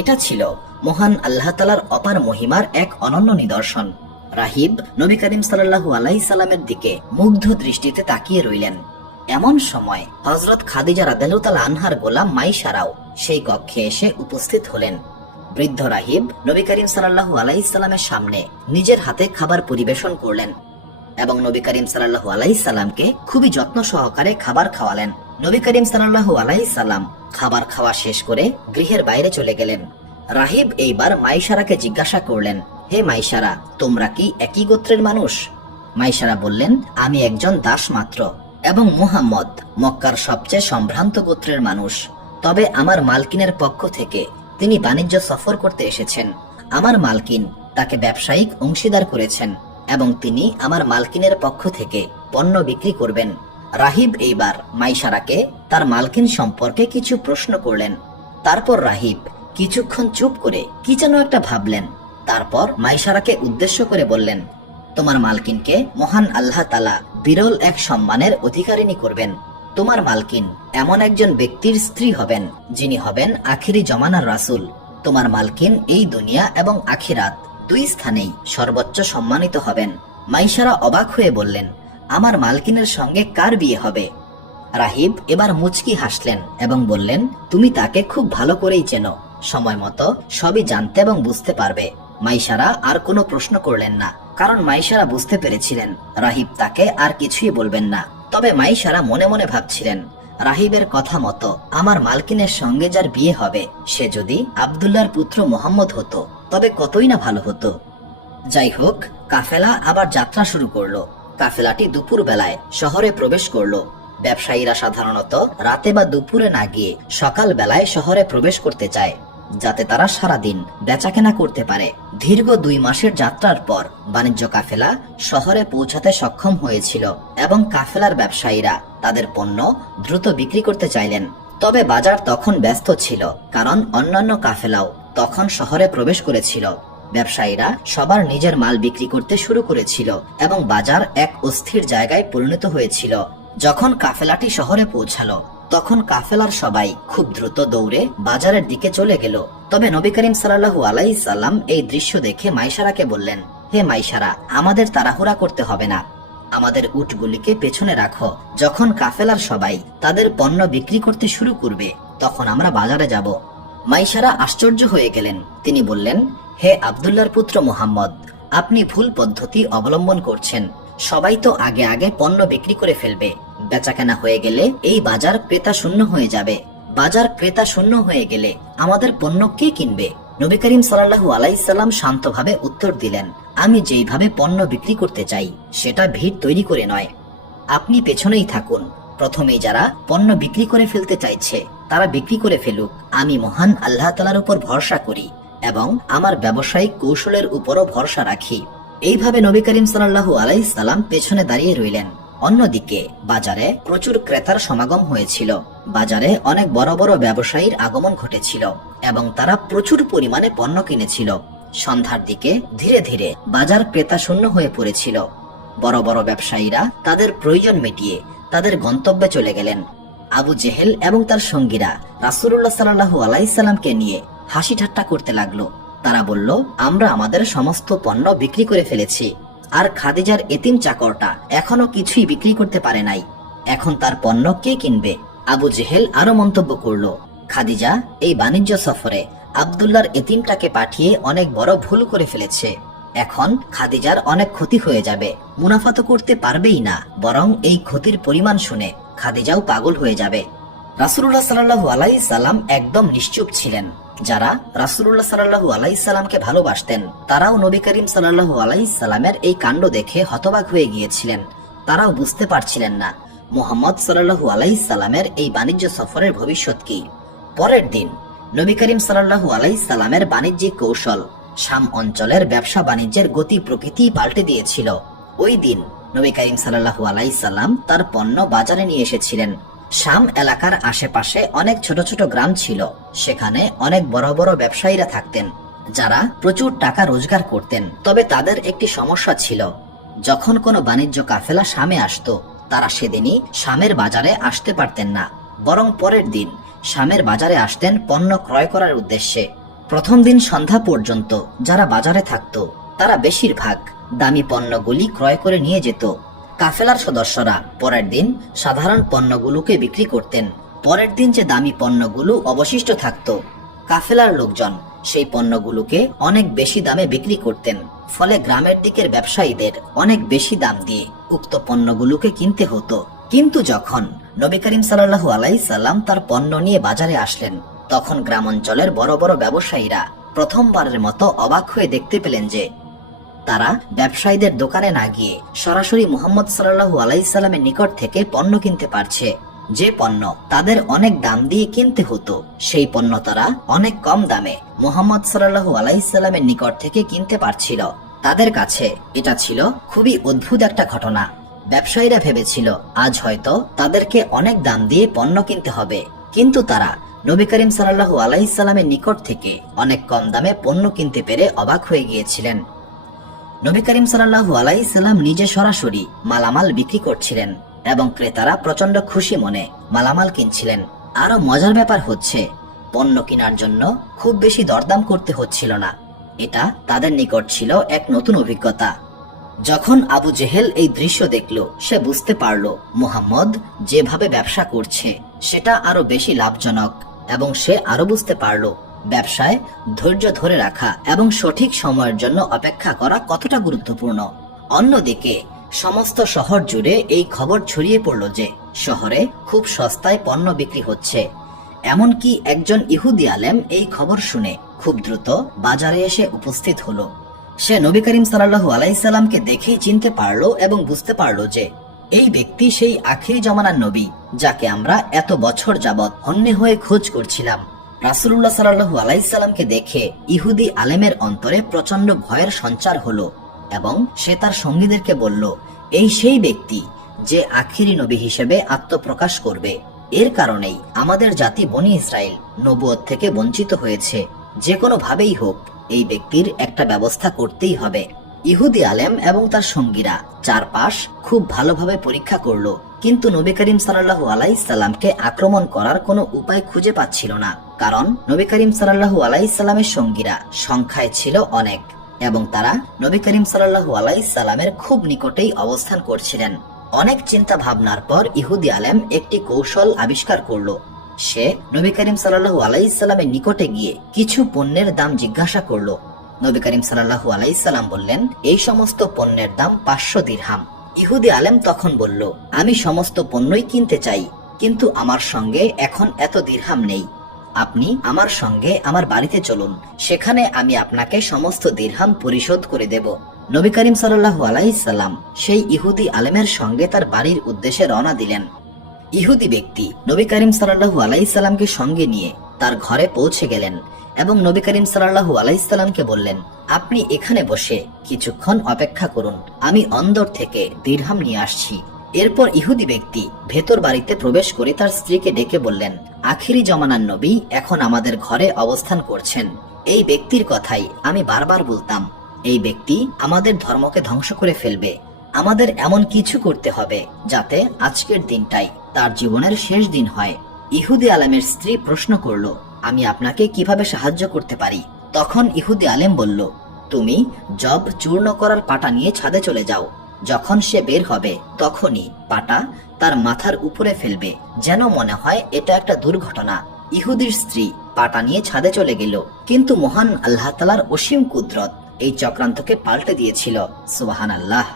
এটা ছিল মহান আল্লাহ তাআলার অপার মহিমার এক অনন্য নিদর্শন। রাহিব নবী করিম সাল্লাল্লাহু আলাইহি সাল্লামের দিকে মুগ্ধ দৃষ্টিতে তাকিয়ে রইলেন। এমন সময় হযরত খাদিজা রাদিয়াল্লাহু তাআলা আনহার গোলাম মাইশারাও সেই কক্ষে এসে উপস্থিত হলেন। বৃদ্ধ রাহিব নবী করিম সাল্লাল্লাহু আলাইহি সাল্লামের সামনে নিজের হাতে খাবার পরিবেশন করলেন এবং নবী করিম সাল্লাল্লাহু আলাইহি সাল্লামকে খুবই যত্ন সহকারে খাবার খাওয়ালেন। নবী করিম সাল্লাল্লাহু আলাইহি সাল্লাম খাবার খাওয়া শেষ করে গৃহের বাইরে চলে গেলেন। রাহিব এইবার মাইশারাকে জিজ্ঞাসা করলেন, হে মাইশারা, তোমরা কি একই গোত্রের মানুষ? মাইশারা বললেন, আমি একজন দাস মাত্র এবং মুহাম্মদ মক্কার সবচেয়ে সম্ভ্রান্ত গোত্রের মানুষ। তবে আমার মালকিনের পক্ষ থেকে তিনি বাণিজ্য সফর করতে এসেছেন। আমার মালকিন তাকে ব্যবসায়িক অংশীদার করেছেন এবং তিনি আমার মালকিনের পক্ষ থেকে পণ্য বিক্রি করবেন। রাহিব এইবার মাইশারাকে তার মালকিন সম্পর্কে কিছু প্রশ্ন করলেন। তারপর রাহিব কিছুক্ষণ চুপ করে কি যেন একটা ভাবলেন। তারপর মাইশারাকে উদ্দেশ্য করে বললেন, তোমার মালকিনকে মহান আল্লাহ তাআলা বিরল এক সম্মানের অধিকারিণী করবেন। তোমার মালকিন এমন একজন ব্যক্তির স্ত্রী হবেন যিনি হবেন আখিরি জমানার রাসূল। তোমার মালকিন এই দুনিয়া এবং আখিরাত দুই স্থানেই সর্বোচ্চ সম্মানিত হবেন। মাইশারা অবাক হয়ে বললেন, আমার মালকিনের সঙ্গে কার বিয়ে হবে? রাহিব এবার মুচকি হাসলেন এবং বললেন, তুমি তাকে খুব ভালো করেই চেনো, সময় মতো সবই জানতে এবং বুঝতে পারবে। মাইশারা আর কোনো প্রশ্ন করলেন না, কারণ মাইশারা বুঝতে পেরেছিলেন রাহিব তাকে আর কিছুই বলবেন না। তবে মাইশারা মনে মনে ভাবছিলেন, রাহিবের কথা মতো আমার মালকিনের সঙ্গে যার বিয়ে হবে সে যদি আব্দুল্লাহর পুত্র মুহাম্মদ হতো তবে কতই না ভালো হতো। যাই হোক, কাফেলা আবার যাত্রা শুরু করলো। কাফেলাটি দুপুর বেলায় শহরে প্রবেশ করলো। ব্যবসায়ীরা সাধারণত রাতে বা দুপুরে না গিয়ে সকাল বেলায় শহরে প্রবেশ করতে চায়, যাতে তারা সারাদিন বেচাকেনা করতে পারে। দীর্ঘ 2 মাসের যাত্রার পর বাণিজ্য কাফেলা শহরে পৌঁছাতে সক্ষম হয়েছিল এবং কাফেলার ব্যবসায়ীরা তাদের পণ্য দ্রুত বিক্রি করতে চাইলেন। তবে বাজার তখন ব্যস্ত ছিল, কারণ অন্যান্য কাফেলাও তখন শহরে প্রবেশ করেছিল। ব্যবসায়ীরা সবার নিজের মাল বিক্রি করতে শুরু করেছিল এবং বাজার এক অস্থির জায়গায় পরিণত হয়েছিল। যখন কাফেলাটি শহরে পৌঁছালো তখন কাফেলার সবাই খুব দ্রুত দৌড়ে বাজারের দিকে চলে গেল। তবে নবী করিম সাল্লাল্লাহু আলাইহি সাল্লাম এই দৃশ্য দেখে মাইশারাকে বললেন, হে মাইশারা, আমাদের তাড়াহুড়া করতে হবে না, আমাদের উটগুলিকে পেছনে রাখো। যখন কাফেলার সবাই তাদের পণ্য বিক্রি করতে শুরু করবে তখন আমরা বাজারে যাব। মাইশারা আশ্চর্য হয়ে গেলেন। তিনি বললেন, হে আব্দুল্লাহর পুত্র মুহাম্মদ, আপনি ভুল পদ্ধতি অবলম্বন করছেন। সবাই তো আগে আগে পণ্য বিক্রি করে ফেলবে, বেচাকেনা হয়ে গেলে এই বাজার ক্রেতা শূন্য হয়ে যাবে। বাজার ক্রেতা শূন্য হয়ে গেলে আমাদের পণ্য কে কিনবে? নবী করিম সাল্লাল্লাহু আলাইহি সাল্লাম শান্তভাবে উত্তর দিলেন, আমি যেইভাবে পণ্য বিক্রি করতে চাই সেটা ভিড় তৈরি করে নয়। আপনি পেছনেই থাকুন। প্রথমেই যারা পণ্য বিক্রি করে ফেলতে চাইছে তারা বিক্রি করে ফেলুক। আমি মহান আল্লাহ তাআলার উপর ভরসা করি এবং আমার ব্যবসায়িক কৌশলের উপরও ভরসা রাখি। এইভাবে নবী করিম সাল্লাল্লাহু আলাইহি সাল্লাম পেছনে দাঁড়িয়ে রইলেন। অন্যদিকে বাজারে প্রচুর ক্রেতার সমাগম হয়েছিল। বাজারে অনেক বড় বড় ব্যবসায়ীর আগমন ঘটেছিল এবং তারা প্রচুর পরিমাণে পণ্য কিনেছিল। সন্ধ্যার দিকে ধীরে ধীরে বাজার ক্রেতা শূন্য হয়ে পড়েছিল। বড় বড় ব্যবসায়ীরা তাদের প্রয়োজন মিটিয়ে তাদের গন্তব্যে চলে গেলেন। আবু জেহেল এবং তার সঙ্গীরা রাসূলুল্লাহ সাল্লাল্লাহু আলাইহি সাল্লামকে নিয়ে হাসি ঠাট্টা করতে লাগলো। তারা বলল, আমরা আমাদের সমস্ত পণ্য বিক্রি করে ফেলেছি, আর খাদিজার এতিম চাকরটা এখনো কিছুই বিক্রি করতে পারে নাই, এখন তার পণ্য কে কিনবে? আবু জেহেল আরো মন্তব্য করলো, খাদিজা এই বাণিজ্য সফরে আব্দুল্লাহর এতিমটাকে পাঠিয়ে অনেক বড় ভুল করে ফেলেছে। এখন খাদিজার অনেক ক্ষতি হয়ে যাবে, মুনাফা তো করতে পারবেই না, বরং এই ক্ষতির পরিমাণ শুনে খাদিজাও পাগল হয়ে যাবে। রাসূলুল্লাহ সাল্লাল্লাহু আলাইহি সাল্লাম একদম নিশ্চুপ ছিলেন। যারা রাসূলুল্লাহ সাল্লাল্লাহু আলাইহি সাল্লামকে ভালোবাসতেন তারাও নবী করিম সাল্লাল্লাহু আলাইহি সাল্লামের এই কাণ্ড দেখে হতবাক হয়ে গিয়েছিলেন। তারাও বুঝতে পারছিলেন না মুহাম্মদ সাল্লাল্লাহু আলাইহি সাল্লামের এই বাণিজ্য সফরের ভবিষ্যৎ কি। পরের দিন নবী করিম সাল্লাল্লাহু আলাইহি সাল্লামের বাণিজ্যিক কৌশল শাম অঞ্চলের ব্যবসা বাণিজ্যের গতি প্রকৃতি পাল্টে দিয়েছিল। ওই দিন নবী করিম সাল্লাল্লাহু আলাইহি সাল্লাম তার পণ্য বাজারে নিয়ে এসেছিলেন। শাম এলাকার আশেপাশে অনেক ছোট ছোট গ্রাম ছিল। সেখানে অনেক বড় বড় ব্যবসায়ীরা থাকতেন যারা প্রচুর টাকা রোজগার করতেন। তবে তাদের একটি সমস্যা ছিল, যখন কোনো বাণিজ্য কাফেলা শামে আসতো তারা সেদিনই শামের বাজারে আসতে পারতেন না, বরং পরের দিন শামের বাজারে আসতেন পণ্য ক্রয় করার উদ্দেশ্যে। প্রথম দিন সন্ধ্যা পর্যন্ত যারা বাজারে থাকতো তারা বেশিরভাগ দামি পণ্যগুলি ক্রয় করে নিয়ে যেত। কাফেলার সদস্যরা পরের দিন সাধারণ পণ্যগুলোকে বিক্রি করতেন। পরের দিন যে দামি পণ্যগুলো অবশিষ্ট থাকতো কাফেলার লোকজন সেই পণ্যগুলোকে অনেক বেশি দামে বিক্রি করতেন। ফলে গ্রামের দিকের ব্যবসায়ীদের অনেক বেশি দাম দিয়ে উক্ত পণ্যগুলোকে কিনতে হতো। কিন্তু যখন নবী করিম সাল্লাল্লাহু আলাইহি সাল্লাম তার পণ্য নিয়ে বাজারে আসলেন তখন গ্রাম অঞ্চলের বড় বড় ব্যবসায়ীরা প্রথমবারের মতো অবাক হয়ে দেখতে পেলেন যে তারা ব্যবসায়ীদের দোকানে না গিয়ে সরাসরি মুহাম্মদ সাল্লাল্লাহু আলাইহি সাল্লামের নিকট থেকে পণ্য কিনতে পারছে। যে পণ্য তাদের অনেক দাম দিয়ে কিনতে হতো সেই পণ্য তারা অনেক কম দামে মুহাম্মদ সাল্লাল্লাহু আলাইহি সাল্লামের নিকট থেকে কিনতে পারছিল। তাদের কাছে এটা ছিল খুবই অদ্ভুত একটা ঘটনা। ব্যবসায়ীরা ভেবেছিল আজ হয়তো তাদেরকে অনেক দাম দিয়ে পণ্য কিনতে হবে, কিন্তু তারা নবী করিম সাল্লাল্লাহু আলাইহি সাল্লামের নিকট থেকে অনেক কম দামে পণ্য কিনতে পেরে অবাক হয়ে গিয়েছিলেন। নবী করিম সাল্লাল্লাহু আলাইহি সাল্লাম নিজে সরাসরি মালামাল বিক্রি করছিলেন এবং ক্রেতারা প্রচন্ড খুশি মনে মালামাল কিনছিলেন। আরো মজার ব্যাপার হচ্ছে পণ্য কেনার জন্য খুব বেশি দরদাম করতে হচ্ছিল না। এটা তাদের নিকট ছিল এক নতুন অভিজ্ঞতা। যখন আবু জেহেল এই দৃশ্য দেখল সে বুঝতে পারল মুহাম্মদ যেভাবে ব্যবসা করছে সেটা আরো বেশি লাভজনক, এবং সে আরো বুঝতে পারল ব্যবসায় ধৈর্য ধরে রাখা এবং সঠিক সময়ের জন্য অপেক্ষা করা কতটা গুরুত্বপূর্ণ। অন্যদিকে সমস্ত শহর জুড়ে এই খবর ছড়িয়ে পড়ল যে শহরে খুব সস্তায় পণ্য বিক্রি হচ্ছে। এমনকি একজন ইহুদি আলেম এই খবর শুনে খুব দ্রুত বাজারে এসে উপস্থিত হলো। সে নবী করিম সাল্লাল্লাহু আলাইহি সাল্লামকে দেখেই চিনতে পারলো এবং বুঝতে পারলো যে এই ব্যক্তি সেই আখিরি জমানার নবী যাকে আমরা এত বছর যাবৎ হন্যে হয়ে খোঁজ করছিলাম। রাসূলুল্লাহ সাল্লাল্লাহু আলাইহি সাল্লামকে দেখে ইহুদি আলেমের অন্তরে প্রচন্ড ভয়ের সঞ্চার হলো এবং সে তার সঙ্গীদেরকে বলল, এই সেই ব্যক্তি যে আখিরি নবী হিসেবে আত্মপ্রকাশ করবে। এর কারণেই আমাদের জাতি বনি ইসরাইল নবুয়ত থেকে বঞ্চিত হয়েছে। যে কোনো ভাবেই হোক এই ব্যক্তির একটা ব্যবস্থা করতেই হবে। ইহুদি আলেম এবং তার সঙ্গীরা চারপাশ খুব ভালোভাবে পরীক্ষা করলো, কিন্তু নবী করিম সাল্লাল্লাহু আলাইহি সাল্লামকে আক্রমণ করার কোনো উপায় খুঁজে পাচ্ছিল না। কারণ নবী করিম সাল্লাল্লাহু আলাইহি সাল্লামের সঙ্গীরা সংখ্যায় ছিল অনেক এবং তারা নবী করিম সাল্লাল্লাহু আলাইহি সাল্লামের খুব নিকটেই অবস্থান করছিলেন। অনেক চিন্তা ভাবনার পর ইহুদি আলেম একটি কৌশল আবিষ্কার করলো। সে নবী করিম সাল্লাল্লাহু আলাইহি সাল্লামের নিকটে গিয়ে কিছু পণ্যের দাম জিজ্ঞাসা করলো। নবী করিম সাল্লাল্লাহু আলাইহি সাল্লাম বললেন, এই সমস্ত পণ্যের দাম 500 দিরহাম। ইহুদি আলেম তখন বলল, আমি সমস্ত পণ্যই কিনতে চাই, কিন্তু আমার সঙ্গে এখন এত দিরহাম নেই। আপনি আমার সঙ্গে আমার বাড়িতে চলুন, সেখানে আমি আপনাকে সমস্ত দিরহাম পরিশোধ করে দেব। নবী করিম সাল্লাল্লাহু আলাইহি সাল্লাম সেই ইহুদি আলেমের সঙ্গে তার বাড়ির উদ্দেশ্যে রওনা দিলেন। ইহুদি ব্যক্তি নবী করিম সাল্লাল্লাহু আলাইহি সাল্লামকে সঙ্গে নিয়ে তার ঘরে পৌঁছে গেলেন এবং নবী করিম সাল্লাল্লাহু আলাইহি সাল্লামকে বললেন, আপনি এখানে বসে কিছুক্ষণ অপেক্ষা করুন, আমি অন্দর থেকে দিরহাম নিয়ে আসছি। এরপর ইহুদি ব্যক্তি ভেতর বাড়িতে প্রবেশ করে তার স্ত্রীকে ডেকে বললেন, আখিরি জমানার নবী এখন আমাদের ঘরে অবস্থান করছেন। এই ব্যক্তির কথাই আমি বারবার বলতাম, এই ব্যক্তি আমাদের ধর্মকে ধ্বংস করে ফেলবে। আমাদের এমন কিছু করতে হবে যাতে আজকের দিনটাই তার জীবনের শেষ দিন হয়। ইহুদি আলেমের স্ত্রী প্রশ্ন করল, আমি আপনাকে কিভাবে সাহায্য করতে পারি? তখন ইহুদি আলেম বলল, তুমি জব চূর্ণ করার পাটা নিয়ে ছাদে চলে যাও। যখন সে বের হবে তখনই পাটা তার মাথার উপরে ফেলবে, যেন মনে হয় এটা একটা দুর্ঘটনা। ইহুদির স্ত্রী পাটা নিয়ে ছাদে চলে গেল, কিন্তু মহান আল্লাহ তাআলার অসীম কুদরত এই চক্রান্তকে পাল্টে দিয়েছিল। সুবহানাল্লাহ।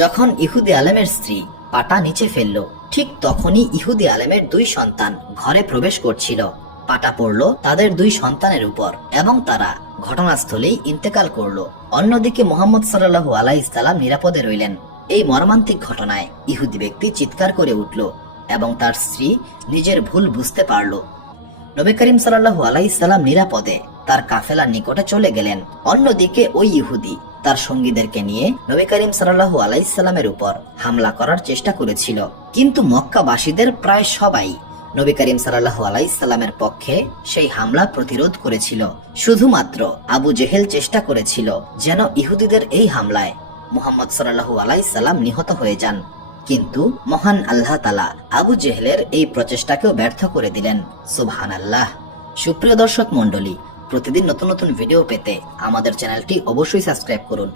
যখন ইহুদি আলেমের স্ত্রী পাটা নিচে ফেলল ঠিক তখনই ইহুদি আলেমের 2 সন্তান ঘরে প্রবেশ করছিল। পাটা পড়ল তাদের 2 সন্তানের উপর এবং তারা ঘটনাস্থলেই ইন্তেকাল করলো। অন্যদিকে মুহাম্মদ সাল্লাল্লাহু আলাইহি সাল্লাম নিরাপদে রইলেন। এই মর্মান্তিক ঘটনায় ইহুদি ব্যক্তি চিৎকার করে উঠল এবং তার স্ত্রী নিজের ভুল বুঝতে পারল। নবী করিম সাল্লাল্লাহু আলাইহি সাল্লাম নিরাপদে তার কাফেলার নিকটে চলে গেলেন। অন্যদিকে ওই ইহুদি তার সঙ্গীদেরকে নিয়ে নবী করিম সাল্লাল্লাহু আলাইহি সাল্লামের উপর হামলা করার চেষ্টা করেছিল, কিন্তু মক্কাবাসীদের প্রায় সবাই নবী করিম সাল্লাল্লাহু আলাইহি সাল্লামের পক্ষে সেই হামলা প্রতিরোধ করেছিল। শুধুমাত্র আবু জেহেল চেষ্টা করেছিল যেন ইহুদিদের এই হামলায় মুহাম্মদ সাল্লাল্লাহু আলাইহি সাল্লাম নিহত হয়ে যান, কিন্তু মহান আল্লাহ তাআলা আবু জেহেলের এই প্রচেষ্টাকেও ব্যর্থ করে দিলেন। সুবহানাল্লাহ। সুপ্রিয় দর্শক মণ্ডলী, প্রতিদিন নতুন নতুন ভিডিও পেতে আমাদের চ্যানেলটি অবশ্যই সাবস্ক্রাইব করুন।